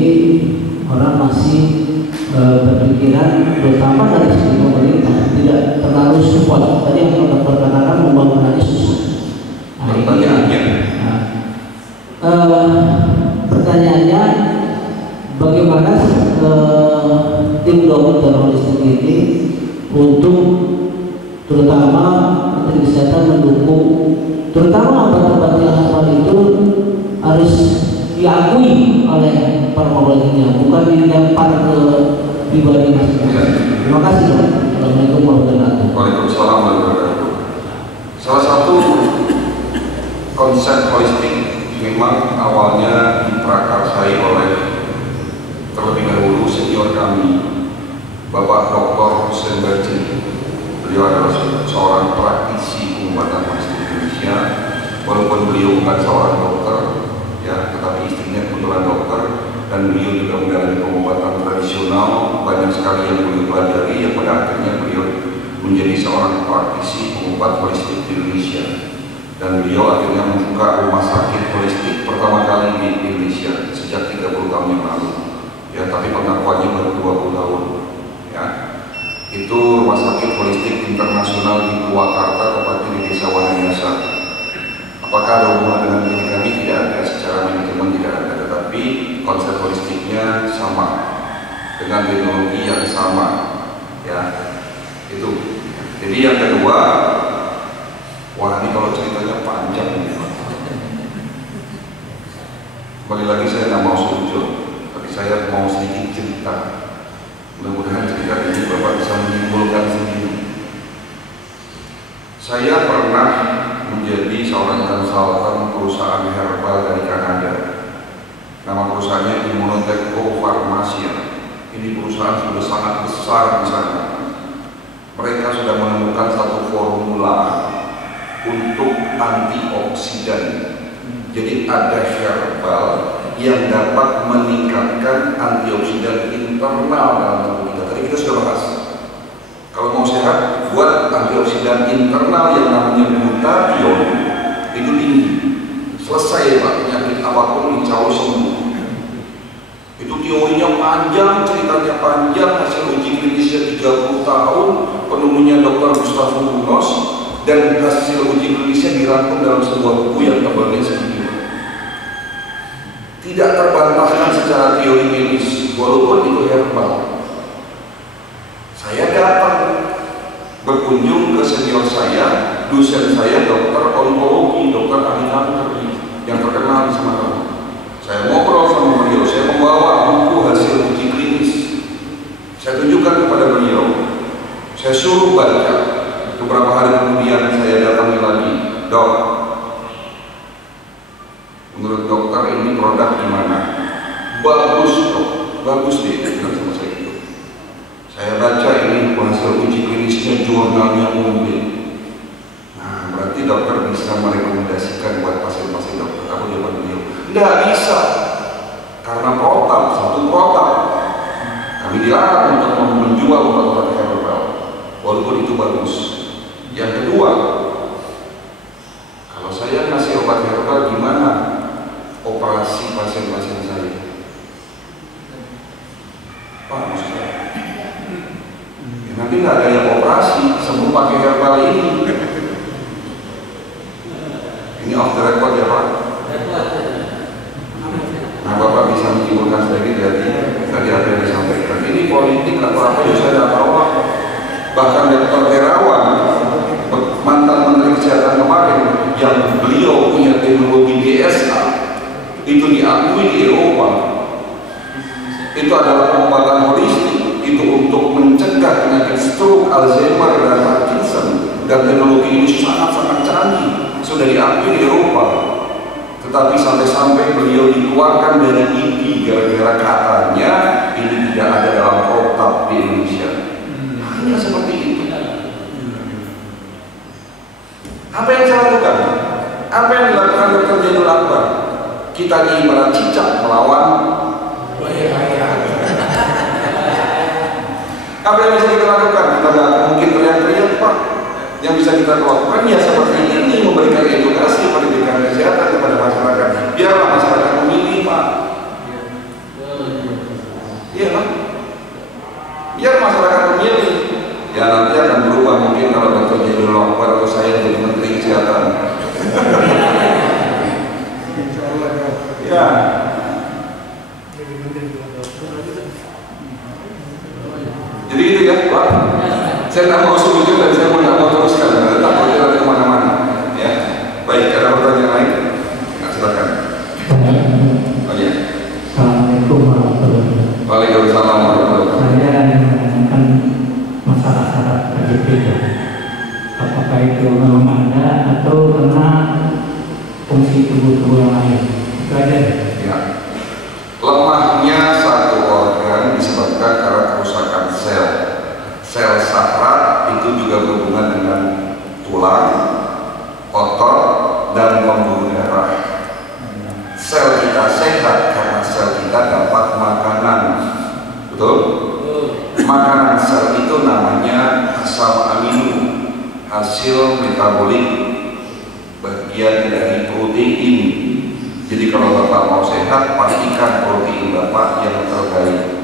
orang masih berpikiran, terutama dari segi pemerintah tidak terlalu support. Tadi yang dokter katakan pembangunannya susah. Nah, pertanyaannya, bagaimana tim dokter holistik ini untuk terutama Menteri Kesehatan mendukung, terutama obat-obat yang herbal itu harus diakui oleh farmakologinya, bukan dilempar ke pribadi masing-masing. Terima kasih, Dok. Assalamualaikum warahmatullahi wabarakatuh. Waalaikumsalam warahmatullahi wabarakatuh. Salah satu konsep holistik memang awalnya diprakarsai oleh terlebih dahulu senior kami, Bapak Dr. Hussein Baji. Beliau adalah seorang praktisi pengobatan holistik Indonesia, walaupun beliau bukan seorang dokter, ya, tetapi istrinya kebetulan dokter, dan beliau juga menjalani pengobatan tradisional. Banyak sekali yang beliau pelajari, yang pada akhirnya beliau menjadi seorang praktisi pengobat holistik di Indonesia. Dan beliau akhirnya membuka rumah sakit holistik pertama kali di Indonesia sejak 30 tahun yang lalu. Ya, tapi pengakuannya baru 20 tahun. Ya, itu rumah sakit holistik internasional di Purwakarta, tepatnya di Desa Wanayasa. Apakah ada hubungan dengan diri kami? Tidak ada, secara manajemen tidak ada, tetapi konsep holistiknya sama, dengan teknologi yang sama. Ya, itu. Jadi yang kedua, wah ini kalau ceritanya panjang ini. Kembali lagi saya nggak mau sujud, tapi saya mau sedikit cerita. Mudah-mudahan cerita ini Bapak bisa menyimpulkan sendiri. Saya pernah menjadi seorang konsultan perusahaan herbal dari Kanada. Nama perusahaannya Immunoteco Pharmacia. Ini perusahaan sudah sangat besar di sana. Mereka sudah menemukan satu formula untuk antioksidan. Jadi ada herbal yang dapat meningkatkan antioksidan internal dalam tubuh kita. Tadi kita sudah bahas. Kalau mau sehat, buat antioksidan internal yang namanya glutathione itu tinggi. Selesai Pak, penyakit apapun insya Allah sembuh. Itu teorinya panjang, ceritanya panjang, hasil uji klinisnya 30 tahun, penemunya Dr. Gustavo Bunos, dan hasil uji klinisnya dirangkum dalam sebuah buku yang tebalnya segini. Tidak terbantahkan secara teori medis, walaupun itu herbal. Saya datang berkunjung ke senior saya, dosen saya, dokter onkologi, dokter ahli kanker yang terkenal di Semarang. Saya ngobrol sama beliau, saya membawa buku hasil uji klinis. Saya tunjukkan kepada beliau, saya suruh baca. Beberapa hari kemudian saya datangi lagi, Dok, menurut dokter ini produk di mana? Bagus Dok, bagus deh, bilang sama saya gitu. Saya hasil uji klinisnya, jurnalnya komplit. Nah, berarti dokter bisa merekomendasikan buat pasien-pasien dokter. Aku jawaban beliau, nggak bisa, karena satu protap. Kami dilarang untuk menjual obat-obat herbal, walaupun itu bagus. Yang kedua, kalau saya ngasih obat herbal, gimana operasi pasien-pasien saya? Pak, maksudnya ya, nanti nggak ada yang operasi sebelum pakai herbal ini. Ini off the record ya Pak. Nah, Bapak bisa menyimpulkan sedikit dari tadi apa yang disampaikan. Ini politik atau apa ya saya tidak tahu. Bahkan Dr. Terawan, mantan Menteri Kesehatan kemarin, yang beliau punya teknologi DSA, itu diakui di Eropa. Itu adalah pengobatan holistik, itu untuk mencegah penyakit stroke, Alzheimer, dan Parkinson. Dan teknologi ini sangat-sangat canggih, sudah diakui di Eropa. Tetapi sampai-sampai beliau dikeluarkan dari IPI gara-gara katanya ini tidak ada dalam protap di Indonesia. Hanya seperti itu. Apa yang saya lakukan? Apa yang dilakukan Dr. Zainul Akbar? Kita ibarat cicak melawan buaya. Apa yang bisa kita lakukan? Kita nggak mungkin teriak-teriak Pak. Yang bisa kita lakukan ya seperti ini, memberikan edukasi, pendidikan kesehatan kepada masyarakat. Biarlah masyarakat memilih Pak. Iya Pak. Biar masyarakat memilih. Ya nanti akan berubah mungkin kalau Dr. Zainul Akbar atau saya jadi Menteri Kesehatan. Ya. Jadi itu ya Pak. Saya tak mau setuju dan saya tidak mau teruskan. Takut kita kemana-mana. Ya. Baik, ada pertanyaan lain? Nah, silakan. Oh ya. Assalamualaikum warahmatullahi wabarakatuh. Waalaikumsalam warahmatullahi wabarakatuh. Saya menanyakan masalah syarat KJP. Apakah itu memang ada atau karena fungsi tubuh yang lain? Itu aja. Ya. Lemahnya satu organ disebabkan karena kerusakan sel. Sel saraf itu juga berhubungan dengan tulang, otot, dan pembuluh darah. Sel kita sehat karena sel kita dapat makanan. Betul? Makanan sel itu namanya asam amino, hasil metabolik bagian dari protein. Jadi kalau Bapak mau sehat, pastikan protein Bapak yang terbaik.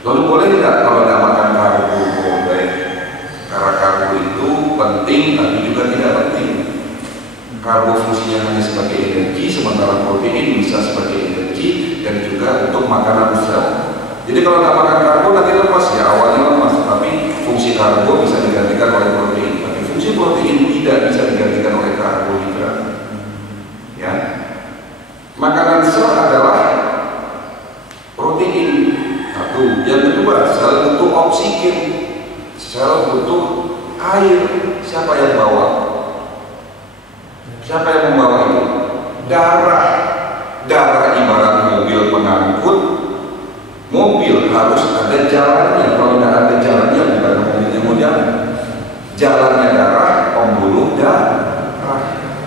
Lalu boleh tidak kalau tidak makan karbo? Boleh. Karena karbo itu penting, tapi juga tidak penting. Karbo fungsinya hanya sebagai energi, sementara protein bisa sebagai energi dan juga untuk makanan sel. Jadi kalau tidak makan karbo nanti lemas ya, awalnya lemas, tapi fungsi karbo bisa digantikan oleh protein. Tapi fungsi protein tidak bisa digantikan oleh karbohidrat. Ya. Makanan sel adalah protein. Satu. Yang kedua, sel butuh oksigen, sel butuh air. Siapa yang bawa? Siapa yang membawa itu? Darah. Darah ibarat mobil pengangkut. Mobil harus ada jalannya. Kalau tidak ada jalannya, bukan mobilnya mau jalan. Jalannya darah, pembuluh darah.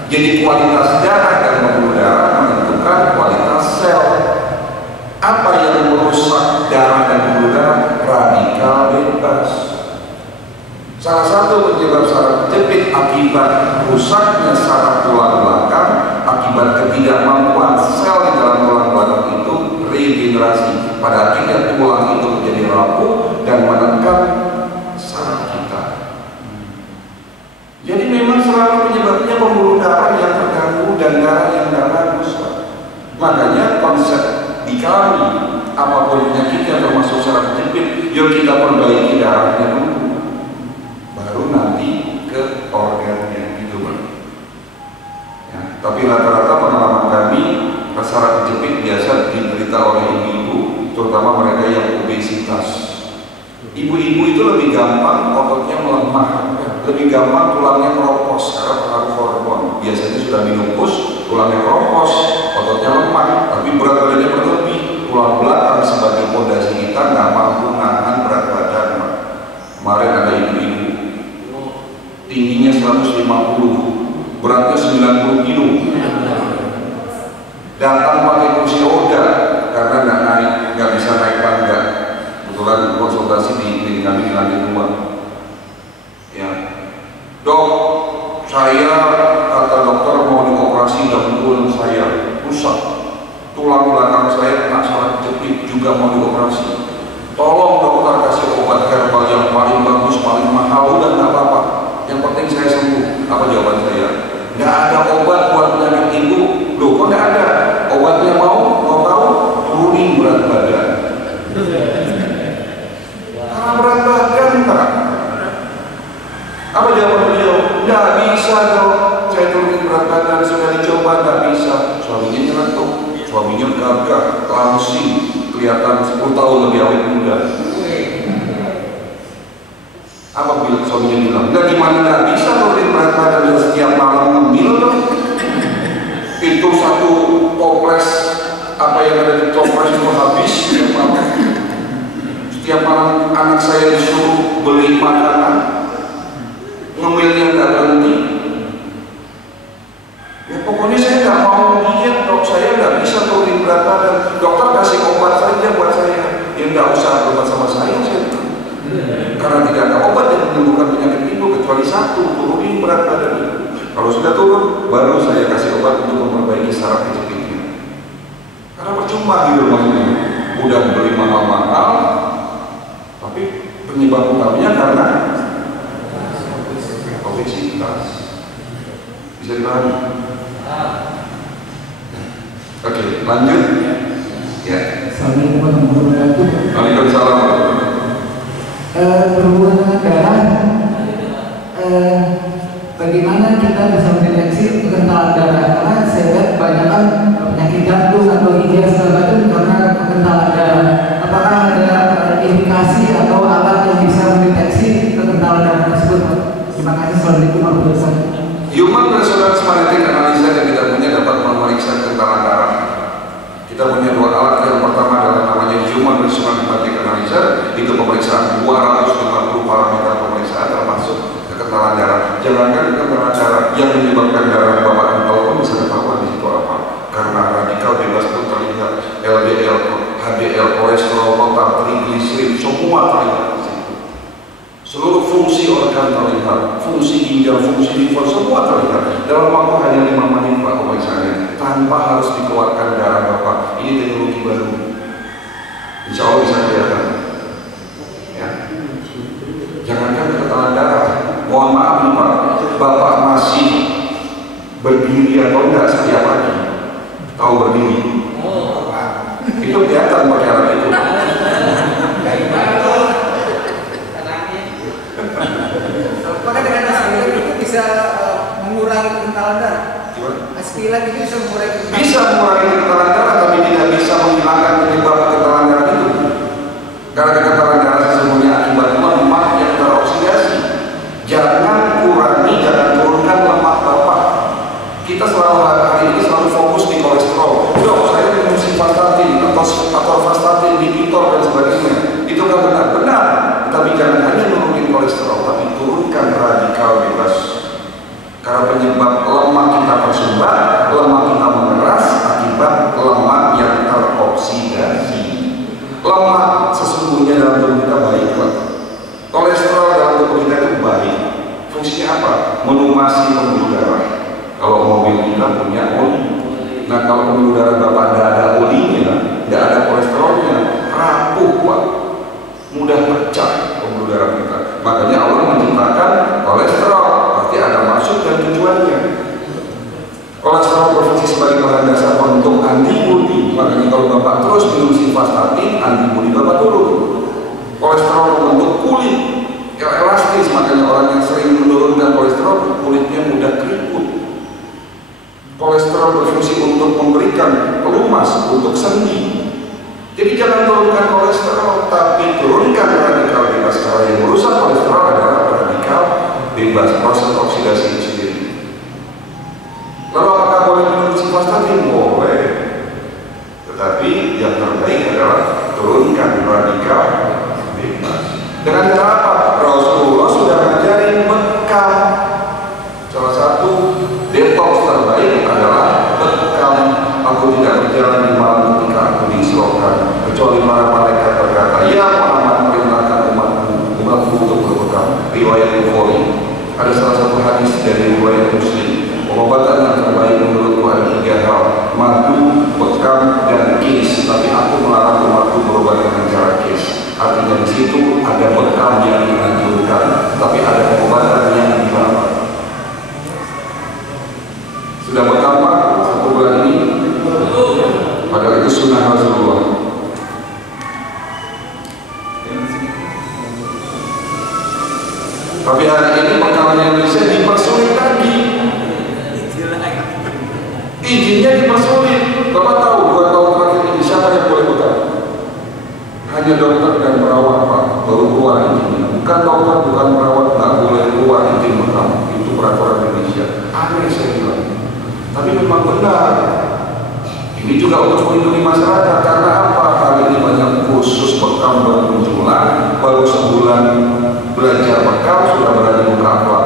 Jadi kualitas darah dan pembuluh darah menentukan kualitas sel. Apa yang merusak darah dan pembuluh darah? Radikal bebas. Salah satu penyebab saraf kejepit akibat rusaknya saraf tulang belakang, akibat ketidakmampuan sel di dalam tulang belakang itu regenerasi. Pada akhirnya tulang itu menjadi rapuh dan menekan saraf kita. Jadi memang selalu penyebabnya pembuluh darah yang terganggu dan darah yang tidak bagus. Makanya konsep di kami, apapun penyakitnya termasuk saraf kejepit, yuk kita perbaiki darahnya dulu, baru nanti ke organnya gitu Pak. Ya, tapi rata-rata pengalaman kami saraf kejepit biasa diderita oleh ibu-ibu, terutama mereka yang obesitas. Ibu-ibu itu lebih gampang ototnya melemah, lebih gampang tulangnya keropos karena pengaruh hormon. Biasanya sudah minum pus, tulangnya keropos, ototnya lemah, tapi berat badannya berlebih. Tulang belakang sebagai fondasi kita nggak mampu nahan berat badan. Kemarin ada ibu tingginya 150, beratnya 90 kilo. Datang pakai kursi roda karena nggak bisa naik tangga. Kebetulan konsultasi di kami di lantai 2. Ya, dok, saya kata dokter mau dioperasi dahulu saya rusak, tulang belakang saya kena saraf jepit juga mau dioperasi. Tolong dokter kasih obat herbal yang paling bagus, paling mahal, udah nggak apa-apa. Yang penting saya sembuh. Apa jawaban saya? Nggak ada obat buat penyakit ibu. Loh, kok nggak ada? Obatnya mau tahu? Turunin berat badan. Karena berat badan, Pak. Apa jawaban beliau? Nggak bisa dong. Saya turunin berat badan, sudah dicoba nggak bisa. Suaminya nyeletuk, suaminya gagah, langsing, kelihatan 10 tahun lebih awet muda. Apa suaminya bilang? Nggak, gimana nggak bisa turunin berat badan, setiap malam ngemil dong. Itu satu toples apa yang ada di toples itu habis setiap malam. Setiap malam anak saya disuruh beli makanan, ngemilnya nggak berhenti. Ya pokoknya saya nggak mau diet dok, saya nggak bisa turunin berat badan. Dokter kasih obat saja buat saya. Ya nggak usah obat sama saya bilang. Karena tidak ada obat yang menyembuhkan penyakit itu kecuali satu, turunin berat badan itu. Kalau sudah turun, baru saya kasih obat untuk memperbaiki saraf jepitnya. Karena percuma gitu maksudnya. Udah beli mahal-mahal, tapi penyebab utamanya karena obesitas. Bisa dipahami? Oke, lanjut. Ya. Assalamualaikum warahmatullahi wabarakatuh. Waalaikumsalam. Berhubungan dengan darah, bagaimana kita bisa mendeteksi kekentalan darah? Karena saya lihat kebanyakan penyakit jantung atau ginjal segala macam karena kekentalan darah. Apakah ada indikasi atau alat yang bisa mendeteksi kekentalan darah tersebut? Terima kasih. Assalamualaikum warahmatullahi wabarakatuh. Human Resonance Magnetic Analysis yang kita punya dapat memeriksa kekentalan darah. Kita punya dua alat. Yang pertama adalah namanya Human Resonance Magnetic Analysis. Itu pemeriksaan 250 parameter pemeriksaan termasuk kekentalan darah. Jangankan kekentalan darah, yang menyebabkan darah bapak kental pun bisa ketahuan di situ apa. Karena radikal bebas pun terlihat, LDL, HDL, kolesterol total, trigliserid, semua terlihat di situ. Seluruh fungsi organ terlihat, fungsi ginjal, fungsi liver, semua terlihat. Dalam waktu hanya 5 menit Pak pemeriksaannya, tanpa harus dikeluarkan darah bapak. Ini teknologi baru. Insya Allah bisa kelihatan. Ya. Jangankan kekentalan darah, mohon maaf nih Pak, bapak masih berdiri atau enggak setiap pagi? Tahu berdiri? Itu kelihatan pakai alat itu. Maka dengan aspirin itu bisa mengurangi kekentalan darah. Aspirin itu bisa mengurangi kekentalan darah. Bisa mengurangi kekentalan darah, tapi tidak bisa menghilangkan penyebab kekentalan darah itu. Karena kekentalan darah sesungguhnya akibat lemak yang teroksidasi. Jangan kurangi, jangan turunkan lemak bapak. Kita selalu hari ini selalu fokus di kolesterol. Dok, saya minum simvastatin atau vastatin, inhibitor dan sebagainya. Itu kan benar-benar. Tapi jangan hanya nurunin kolesterol, tapi turunkan radikal bebas. Karena penyebab lemak kita tersumbat, lemak kita mengeras akibat lemak yang teroksidasi. Lemak sesungguhnya dalam tubuh kita baik, Pak. Kolesterol dalam tubuh kita itu baik. Fungsinya apa? Melumasi pembuluh darah. Kalau mobil kita punya oli. Nah kalau pembuluh darah bapak tidak ada olinya, tidak ada kolesterolnya, rapuh Pak. Mudah pecah pembuluh darah kita. Makanya Allah menciptakan kolesterol, pasti ada maksud dan tujuannya. Kolesterol berfungsi sebagai bahan dasar untuk antibodi. Makanya kalau bapak terus minum simvastatin, antibodi bapak turun. Kolesterol membentuk kulit yang elastis, makanya orang yang sering menurunkan kolesterol kulitnya mudah keriput. Kolesterol berfungsi untuk memberikan pelumas, untuk sendi. Jadi jangan turunkan kolesterol, tapi turunkan radikal bebas. Karena yang merusak kolesterol adalah radikal bebas, proses oksidasi itu sendiri. Lalu apakah boleh minum simvastatin? Boleh. Tetapi yang terbaik adalah turunkan radikal bebas. Dengan cara apa? Rasulullah sudah ngajarin bekal. riwayat Bukhari. Ada salah satu hadis dari riwayat Muslim. Pengobatan yang terbaik menurutku ada 3 hal: madu, bekam, dan kis. Tapi aku melarang umatku berobat dengan cara kis. Artinya di situ ada bekam yang dianjurkan, tapi ada pengobatan yang dilarang. Sudah bekam Pak 1 bulan ini? Padahal itu sunnah Rasulullah. Tapi hari ini pengkalan Indonesia dipersulit lagi. Izinnya dipersulit. Bapak tahu 2 tahun terakhir ini siapa yang boleh bekam? Hanya dokter dan perawat Pak, baru keluar izinnya. Bukan dokter, bukan perawat, nggak boleh keluar izin bekam. Itu peraturan Indonesia. Aneh saya bilang. Tapi memang benar. Ini juga untuk melindungi masyarakat. Karena apa? Kali ini banyak khusus bekam bermunculan. Baru sebulan belajar bekam sudah berani buka akhlak.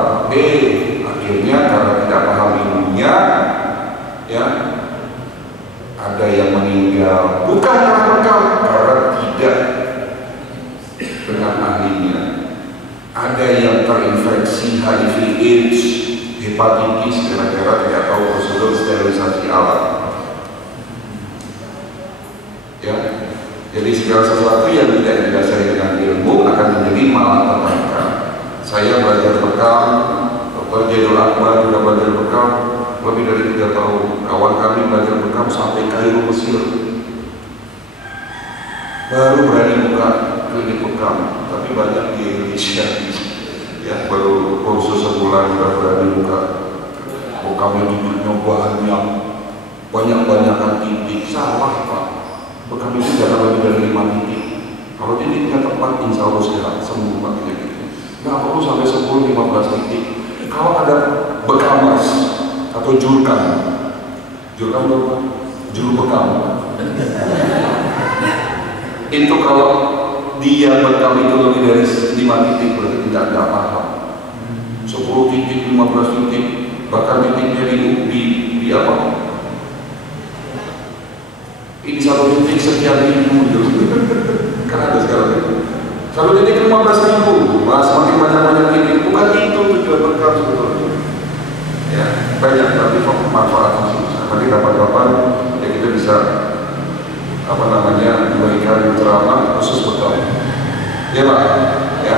Akhirnya karena tidak paham ilmunya, ya, ada yang meninggal bukan karena bekam, karena tidak dengan ahlinya. Ada yang terinfeksi HIV/AIDS, hepatitis, gara-gara tidak tahu prosedur sterilisasi alat. Ya, jadi segala sesuatu yang tidak didasari dengan ilmu akan menjadi malapetaka. Saya belajar bekam, Dr. Jaidul Akbar juga belajar bekam lebih dari 3 tahun. Kawan kami belajar bekam sampai Kairo, Mesir. Baru berani buka klinik bekam, tapi banyak di Indonesia. Ya, baru kursus sebulan sudah berani buka. Bekamnya titiknya banyak-banyakan titik. Salah Pak. Bekam itu jangan lebih dari 5 titik. Kalau titiknya tepat, insya Allah sehat, sembuh pakai gitu. Nggak perlu sampai 10-15 titik. Kalau ada bekamas atau jurkam berapa? Juru bekam. Itu kalau dia bekam itu lebih dari 5 titik berarti tidak ada paham. 10 titik, 15 titik, bahkan titiknya di apa? Ini 1 titik sekian ribu gitu. Kan ada sekarang itu. 1 titik 15.000, semakin banyak titik. Bukan itu tujuan bekam sebetulnya. Ya, banyak tapi manfaat sih. Nanti kapan-kapan ya kita bisa memberikan ceramah khusus bekam. Ya Pak, ya.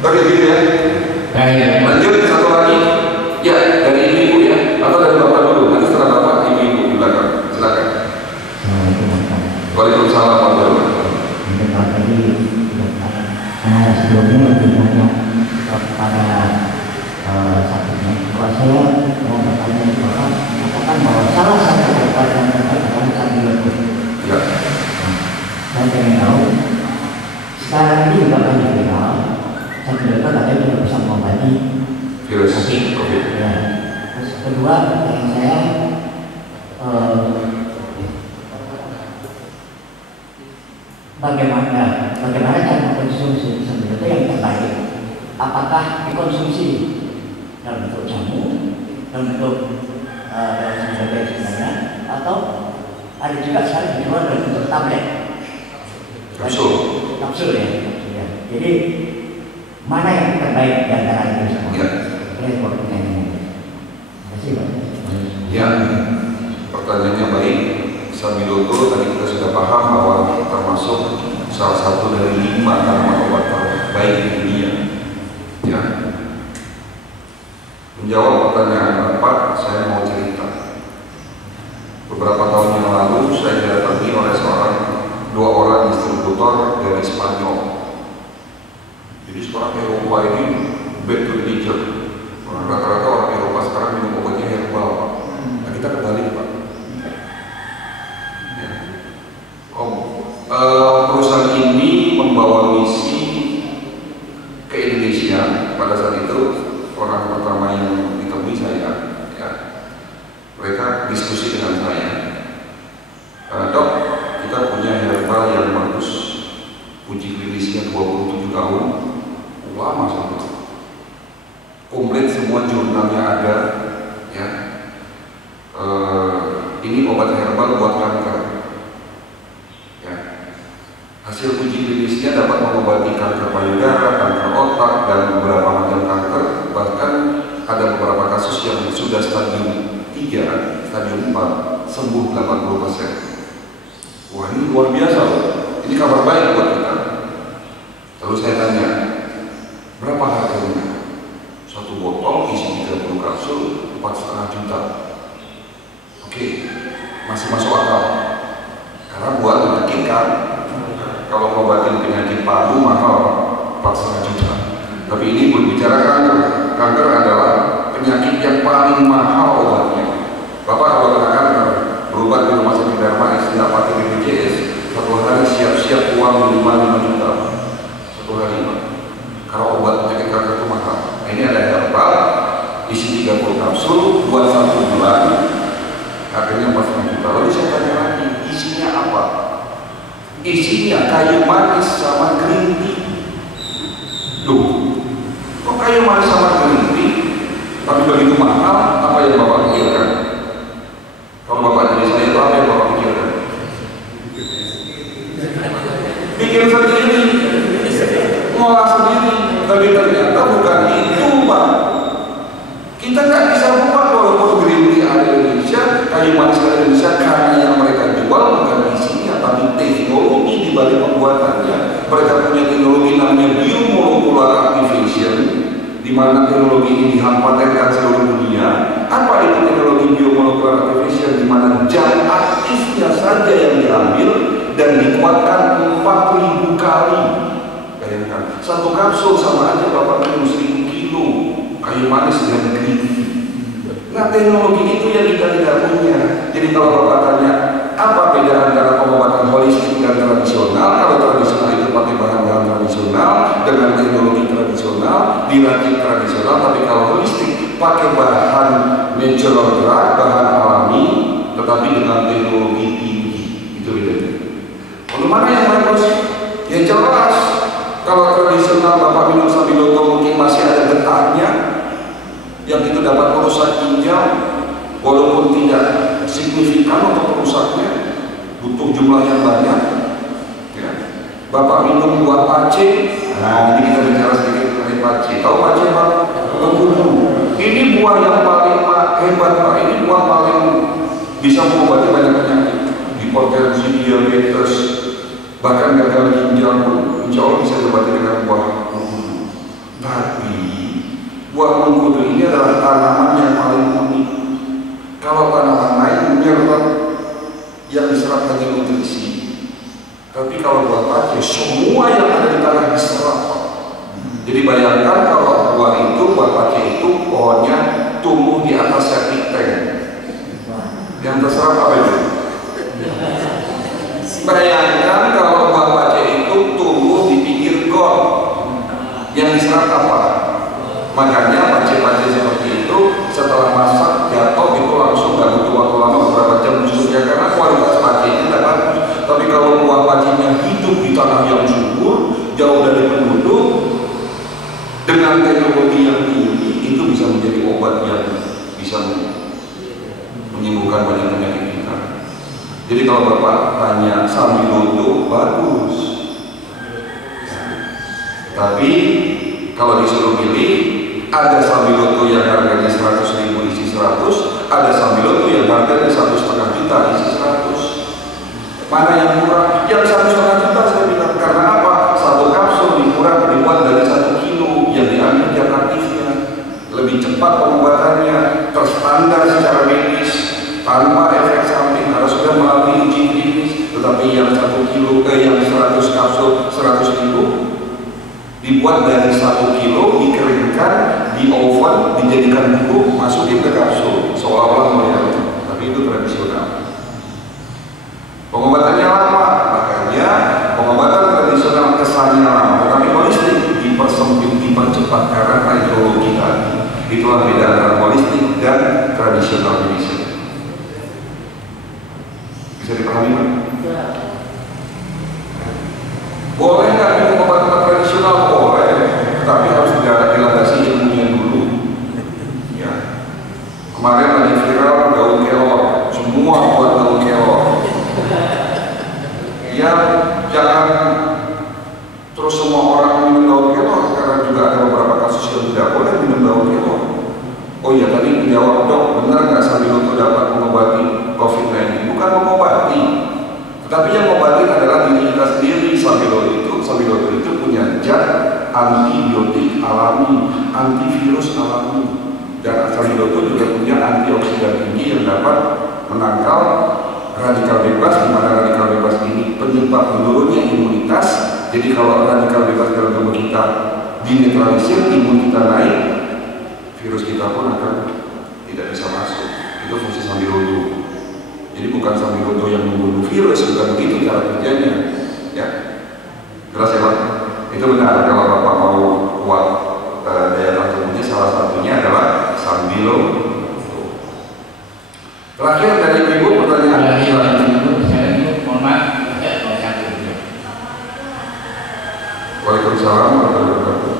Oke gitu ya. Lanjut 1 lagi. Ya, dari ibu ya, atau dari bapak dulu. Nanti setelah bapak ibu di belakang. Silakan. Waalaikumsalam warahmatullahi wabarakatuh. Sebelumnya lebih banyak kepada satunya. Kalau saya mau bertanya ke Bapak, mengatakan bahwa salah satu obat yang terbaik adalah antibiotik. Ya. Saya ingin tahu, sekarang ini juga banyak viral, antibiotik katanya tidak bisa mengobati virus COVID. Ya. Terus kedua, yang saya bagaimana cara mengkonsumsi antibiotik yang terbaik? Apakah dikonsumsi dalam bentuk jamu, dalam bentuk antibiotik sebenarnya, atau ada juga sekarang dijual dalam bentuk tablet? Kapsul ya. Jadi mana yang terbaik di antara itu semua? Ya. Terima kasih Pak. Ya, pertanyaannya baik. Sambiloto tadi kita sudah paham bahwa termasuk salah satu dari 5 tanaman obat terbaik di dunia. Ya. Menjawab pertanyaan Bapak, saya mau cerita. Beberapa tahun yang lalu saya didatangi oleh 2 orang distributor dari Spanyol. Jadi sekarang Eropa ini back to nature. Rata-rata orang Eropa sekarang minum obatnya herbal. Nah, kita kembali Pak. Perusahaan ini membawa misi ke Indonesia. Pada saat itu orang pertama yang ditemui saya, ya, mereka diskusi dengan saya, Dok, kita punya herbal yang bagus, uji klinisnya 27 tahun, lama sampai komplit semua jurnalnya ada, ya. Ini obat herbal buat kanker. Hasil uji klinisnya dapat mengobati kanker payudara, kanker otak, ada beberapa macam kanker, bahkan ada beberapa kasus yang sudah stadium 3, stadium 4 sembuh 80%. Wah, ini luar biasa loh. Ini kabar baik buat kita. Lalu saya tanya, berapa harganya? Satu botol isi 30 kapsul 4,5 juta. Oke, masih masuk akal. Karena buat meyakinkan, kalau ngobatin penyakit paru mahal 4,5 juta. Tapi ini berbicara kanker. Kanker adalah penyakit yang paling mahal obatnya. Bapak kalau kena kanker, berobat di rumah sakit Dharma tidak pakai BPJS, satu hari siap-siap uang minimal 5 juta. Satu hari, karena obat penyakit kanker itu mahal. Nah, ini ada herbal, isi 30 kapsul buat 1 bulan, harganya 4,5 juta. Lalu saya tanya lagi, isinya apa? Isinya kayu manis sama green tea. Loh, kok kayu manis sama green tea tapi begitu mahal? Apa yang Bapak pikirkan? Kalau Bapak jadi saya itu apa yang Bapak pikirkan? Bikin sendiri, ngolah sendiri. Tapi ternyata bukan itu, Pak. Kita nggak bisa buat walaupun green tea ada di Indonesia, kayu manis ada di Indonesia, karena yang mereka jual bukan isinya tapi teknologi di balik pembuatannya. Mereka punya teknologi namanya biomolekular activation, di mana teknologi ini dihampatenkan seluruh dunia. Apa itu teknologi biomolekular activation? Di mana zat aktifnya saja yang diambil dan dikuatkan 4.000 kali. Bayangkan, satu kapsul sama aja Bapak minum 1.000 kilo kayu manis dengan green tea. Nah, teknologi itu yang kita tidak punya. Jadi kalau Bapak tanya, apa beda antara pengobatan holistik dan tradisional? Kalau tradisional itu pakai bahan-bahan tradisional dengan teknologi tradisional, diracik tradisional. Tapi kalau holistik pakai bahan natural drug, bahan alami, tetapi dengan teknologi tinggi. Itu bedanya. Lalu mana yang bagus? Ya jelas. Kalau tradisional Bapak minum Sambiloto mungkin masih ada getahnya, yang itu dapat merusak ginjal, walaupun tidak signifikan untuk merusaknya, butuh jumlah yang banyak. Ya. Bapak minum buah pace, nah ini kita bicara sedikit mengenai pace. Tahu pace Pak? Ini buah yang paling hebat Pak. Ini buah paling bisa mengobati banyak penyakit, hipertensi, diabetes, bahkan gagal ginjal pun insya Allah bisa diobati dengan buah mengkudu. Tapi buah mengkudu ini adalah tanaman yang paling unik. Kalau tanaman lain menyerap yang diserap hanya nutrisi, tapi kalau buah pace semua yang ada di tanah diserap. Jadi bayangkan kalau buah pace itu pohonnya tumbuh di atas septic tank, yang terserap apa itu? Bayangkan kalau buah pace itu tumbuh di pinggir got, yang diserap apa? Makanya pace-pace seperti itu setelah masak jatuh itu langsung nggak butuh waktu lama, beberapa jam busuknya, karena kualitas pacenya tidak bagus. Tapi kalau buah pacenya hidup di tanah yang subur, jauh dari penduduk, dengan teknologi yang tinggi, itu bisa menjadi obat yang bisa menyembuhkan banyak penyakit kita. Jadi kalau Bapak tanya Sambiloto bagus, tapi kalau disuruh pilih, ada Sambiloto yang harganya 100.000 isi 100, ada Sambiloto yang harganya 1,5 juta isi 100. Mana yang murah? Yang 1,5 juta saya bilang. Karena apa? Satu kapsul dibuat dari 1 kilo yang diambil zat aktifnya, lebih cepat pengobatannya, terstandar secara medis, tanpa efek samping, harus sudah melalui uji klinis. Tetapi yang 1 kilo, yang 100 kapsul 100.000 dibuat dari 1 kilo, dikeringkan, di oven, dijadikan bubuk, masukin ke kapsul, seolah-olah modern. Tapi itu tradisional. Pengobatannya lama, makanya pengobatan tradisional kesannya lama, tetapi holistik dipersempit, dipercepat karena teknologi tadi. Itulah beda antara holistik dan tradisional medicine. Bisa dipahami Pak? Boleh nggak minum obat-obat tradisional? Boleh, tapi harus dilandasi ilmunya dulu. Ya. Kemarin lagi viral daun kelor, semua buat daun kelor. Ya, jangan terus semua orang minum daun kelor, karena juga ada beberapa Oh iya, tadi menjawab, dok, benar nggak sambil itu dapat mengobati COVID-19? Bukan mengobati, tetapi yang mengobati adalah diri kita sendiri. Sambiloto itu punya zat antibiotik alami, antivirus alami, dan sambiloto juga punya antioksidan tinggi yang dapat menangkal radikal bebas, di mana radikal bebas ini penyebab menurunnya imunitas. Jadi kalau radikal bebas dalam tubuh kita dinetralisir, imun kita naik, virus kita pun akan tidak bisa masuk. Itu fungsi sambiloto. Jadi bukan sambiloto yang membunuh virus, bukan begitu cara kerjanya. Ya, jelas ya Pak? Itu benar. Kalau Bapak mau kuat daya tahan tubuhnya, salah satunya adalah sambiloto. Terakhir dari Ibu pertanyaan lagi. Waalaikumsalam warahmatullahi wabarakatuh.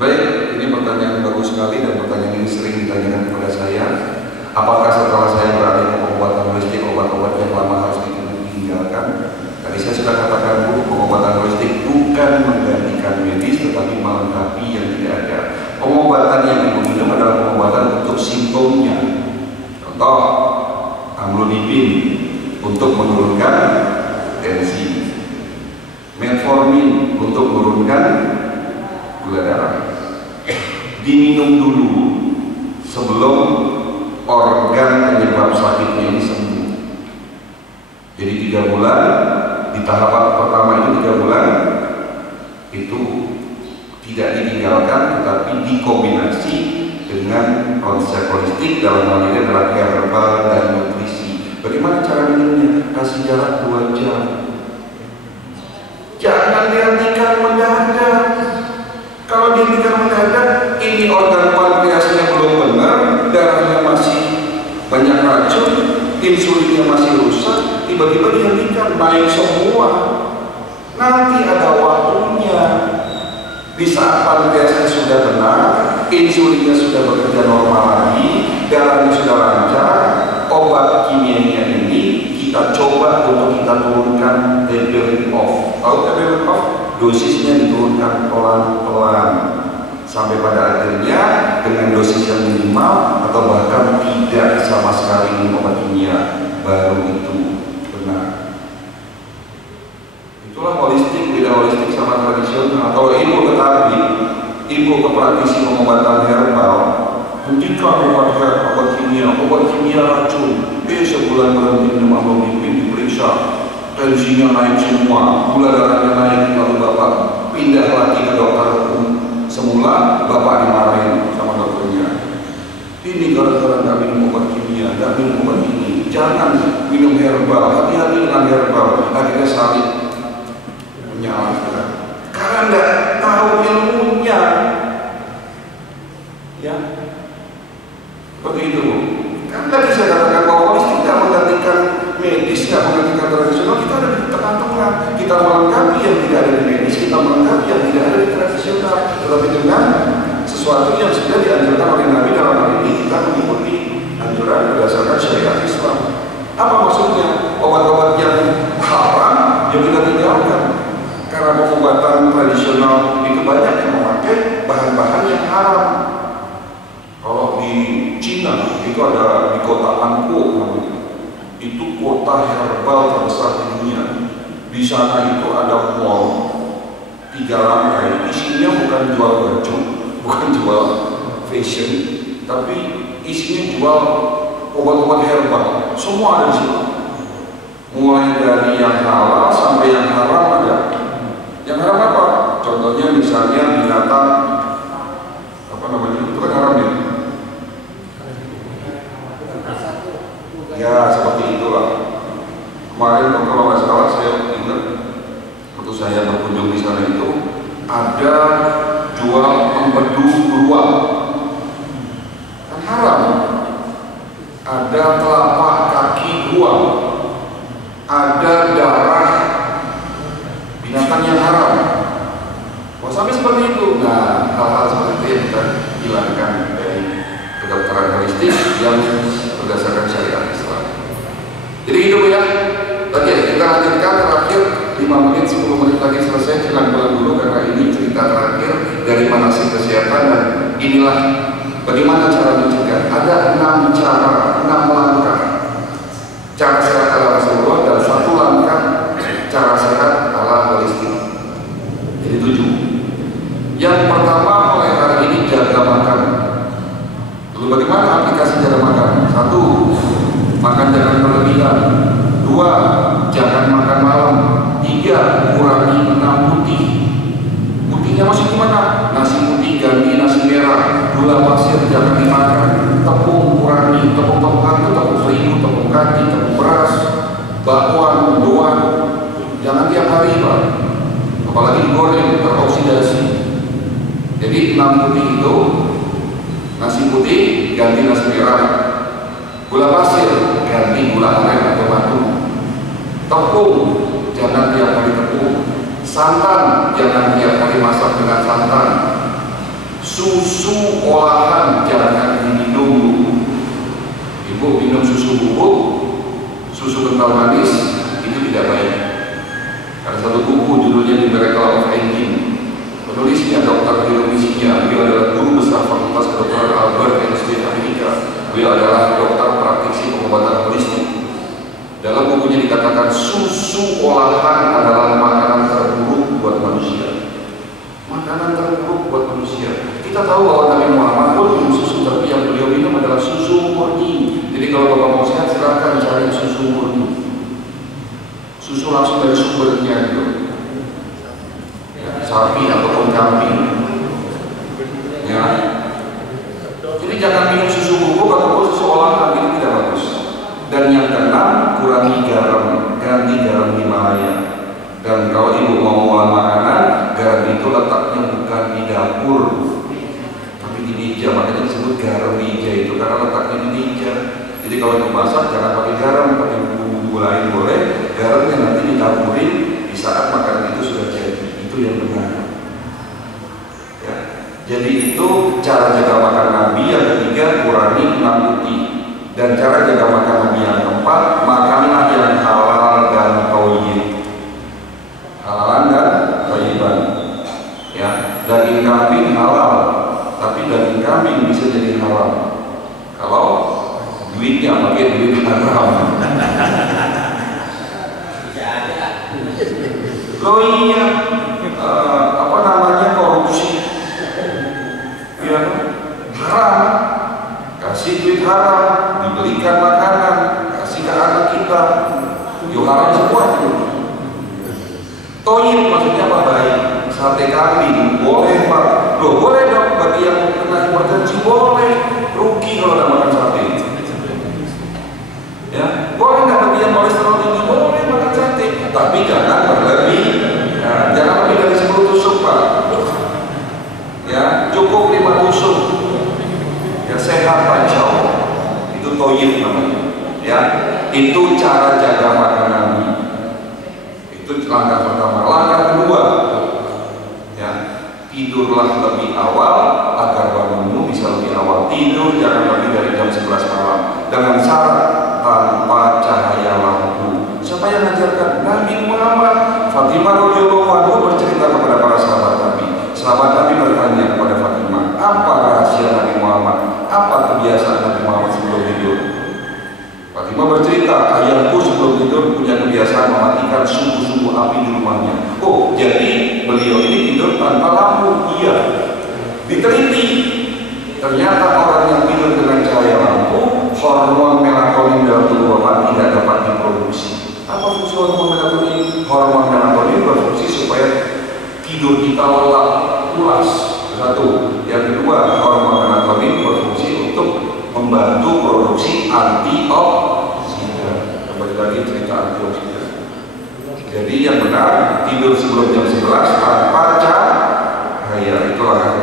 Baik, ini pertanyaan bagus sekali, dan pertanyaan ini sering ditanyakan kepada saya. Apakah setelah saya beralih ke pengobatan holistik, obat-obat yang lama harus ditinggalkan? Tadi saya sudah katakan, Bu, pengobatan holistik bukan menggantikan medis, tetapi melengkapi yang tidak ada. Pengobatan yang Ibu minum adalah pengobatan untuk simptomnya. Contoh, amlodipin untuk menurunkan tensi, metformin untuk menurunkan gula darah. Diminum dulu sebelum organ penyebab sakitnya ini sembuh. Jadi 3 bulan, di tahapan pertama itu 3 bulan itu tidak ditinggalkan, tetapi dikombinasi dengan konsep holistik, dalam hal ini adalah herbal dan nutrisi. Bagaimana cara minumnya? Kasih jarak 2 jam. Jangan dihentikan mendadak. Kalau dihentikan mendadak, ini organ pankreasnya belum benar, darahnya masih banyak racun, insulinnya masih rusak, tiba-tiba dihentikan, naik semua. Nanti ada waktunya. Di saat pankreasnya sudah benar, insulinnya sudah bekerja normal lagi, darahnya sudah lancar, obat kimianya ini kita coba untuk kita turunkan leveling off. Kalau leveling off, dosisnya diturunkan pelan-pelan sampai pada akhirnya dengan dosis yang minimal atau bahkan tidak sama sekali minum obat kimia, baru itu benar. Itulah holistik, beda holistik sama tradisional. Kalau Ibu ketahui, Ibu ke praktisi pengobatan herbal, hentikan obat kimia racun. Sebulan berhenti minum amlodipin, diperiksa, tensinya naik semua, gula darahnya naik, lalu Bapak pindah lagi ke dokter semula, Bapak dimarahin sama dokternya. Ini gara-gara nggak minum obat kimia, nggak minum obat ini, jangan minum herbal, hati-hati dengan herbal. Akhirnya salib menyalahkan karena nggak tahu ilmunya, ya seperti itu. Kan tadi saya katakan bahwa holistik tidak menggantikan medis, tidak menggantikan tradisional. Kita ada di tengah-tengah, kita melengkapi yang tidak ada di medis, kita melengkapi yang tidak ada di tradisional, tetapi dengan sesuatu yang sudah dianjurkan oleh Nabi. Dalam hal ini kita mengikuti anjuran berdasarkan syariat Islam. Apa maksudnya? Obat-obat yang haram yang kita tinggalkan, karena pengobatan tradisional itu banyak yang memakai bahan-bahan yang haram. Kalau di Cina itu ada di kota Angko namanya, itu kota herbal terbesar di dunia. Di sana itu ada mall 3 lantai, isinya bukan jual baju, bukan jual fashion, tapi isinya jual obat-obat herbal. Semua ada di situ, mulai dari yang halal sampai yang haram ada. Yang haram apa? Contohnya misalnya binatang apa namanya, itu kan haram ya. Ya seperti itulah. Kemarin kalau nggak salah saya ingat waktu saya berkunjung di sana itu ada jual empedu beruang, kan haram. Ada telapak kaki beruang, ada darah binatang yang haram. Kalau sampai seperti itu, nah hal-hal seperti itu yang kita hilangkan dari kedokteran holistik yang berdasarkan syariat Islam. Jadi gitu ya. Oke, kita lanjutkan terakhir 5 menit, 10 menit lagi selesai. Jangan pulang dulu karena ini cerita terakhir dari manasik kesehatan dan inilah bagaimana cara mencegah. Ada 6 cara, 6 langkah cara sehat ala Rasulullah dan 1 langkah cara sehat ala holistik. Jadi 7. Yang pertama, mulai hari ini jaga makan. Lalu bagaimana aplikasi jaga makan? 1. Makan jangan berlebihan. 2. Jangan makan malam. 3. Kurangi minum putih. Putihnya masih gimana? Nasi putih ganti nasi merah. Gula pasir jangan dimakan. Tepung kurangi. Tepung-tepungan itu tepung terigu, tepung kanji, tepung beras, bakwan, mendoan. Jangan tiap hari, Pak. Apalagi digoreng, teroksidasi. Jadi 6 putih itu nasi putih ganti nasi merah. Gula pasir ganti gula aren atau batu. Tepung jangan tiap hari tepung. Santan jangan tiap hari masak dengan santan. Susu olahan jangan diminum. Ibu minum susu bubuk, susu kental manis itu tidak baik. Ada satu buku judulnya The Miracle of Aging. Penulisnya Dr. Hiromichinya. Beliau adalah guru besar Fakultas Kedokteran Albert Einstein Amerika. Beliau adalah dokter praktisi pengobatan holistik. Dalam bukunya dikatakan susu olahan adalah makanan terburuk buat manusia. Makanan terburuk buat manusia. Kita tahu bahwa Nabi Muhammad pun minum susu, tapi yang beliau minum adalah susu murni. Jadi kalau Bapak mau sehat, silakan cari susu murni. Susu langsung dari sumbernya gitu. Sapi ataupun kambing. Ya. Jadi jangan minum susu bubuk ataupun susu olahan, ini tidak bagus. Dan yang keenam, kurangi garam, ganti garam Himalaya. Dan kalau ibu mau ngolah makanan, garam itu letaknya bukan di dapur, tapi di meja. Makanya disebut garam meja itu karena letaknya di meja. Jadi kalau ibu masak jangan pakai garam, pakai bumbu lain boleh. Garamnya nanti ditaburin di saat makanan itu sudah jadi. Itu yang benar. Ya. Jadi itu cara jaga makan Nabi. Yang ketiga, kurangi minum putih. Dan cara jaga makan Nabi yang keempat, makanlah yang halal dan thayyib. Halal dan thayyiban. Ya, daging kambing halal, tapi daging kambing bisa jadi haram kalau duitnya pakai duit haram. Loh iya, apa namanya, korupsi, ya, haram. Kasih duit haram, dibelikan makanan, kasih ke anak kita, yuk haram semua itu. Toyib maksudnya apa? Baik. Sate kambing boleh Pak. Loh boleh dong, bagi yang kena hipertensi boleh. Rugi kalau udah makan sate. Ya, boleh nggak bagi yang kolesterol tinggi? Boleh makan sate, tapi jangan berlebih. Nah, jangan lebih dari 10 tusuk Pak. Ya, cukup 5 tusuk. Ya sehat Pak, insya Allah. Itu toyib namanya. Ya, itu cara jaga makanan. Itu langkah pertama. Langkah kedua, ya, tidurlah lebih awal agar bangunmu bisa lebih awal. Tidur jangan lebih dari jam 11 malam dengan syarat tanpa cahaya lampu. Siapa yang mengajarkan? Nabi Muhammad. Fatimah radhiyallahu anha bercerita kepada para sahabat Nabi. Sahabat Nabi bertanya kepada Fatimah, apa rahasia Nabi Muhammad? Apa kebiasaan Nabi Muhammad sebelum tidur? Fatimah bercerita, ayahku sebelum tidur punya kebiasaan mematikan sumbu-sumbu api di rumahnya. Oh, jadi beliau ini tidur tanpa lampu. Iya. Diteliti, ternyata orang yang tidur dengan cahaya lampu, hormon melatonin dalam tubuh bapak tidak dapat diproduksi. Apa fungsi hormon melatonin? Hormon melatonin berfungsi supaya tidur kita lelap, pulas. Satu. Yang kedua, hormon melatonin berfungsi untuk membantu produksi antioksidan. Kembali lagi cerita antioksidan. Jadi yang benar, tidur sebelum jam 11 tanpa cahaya. Itu langkah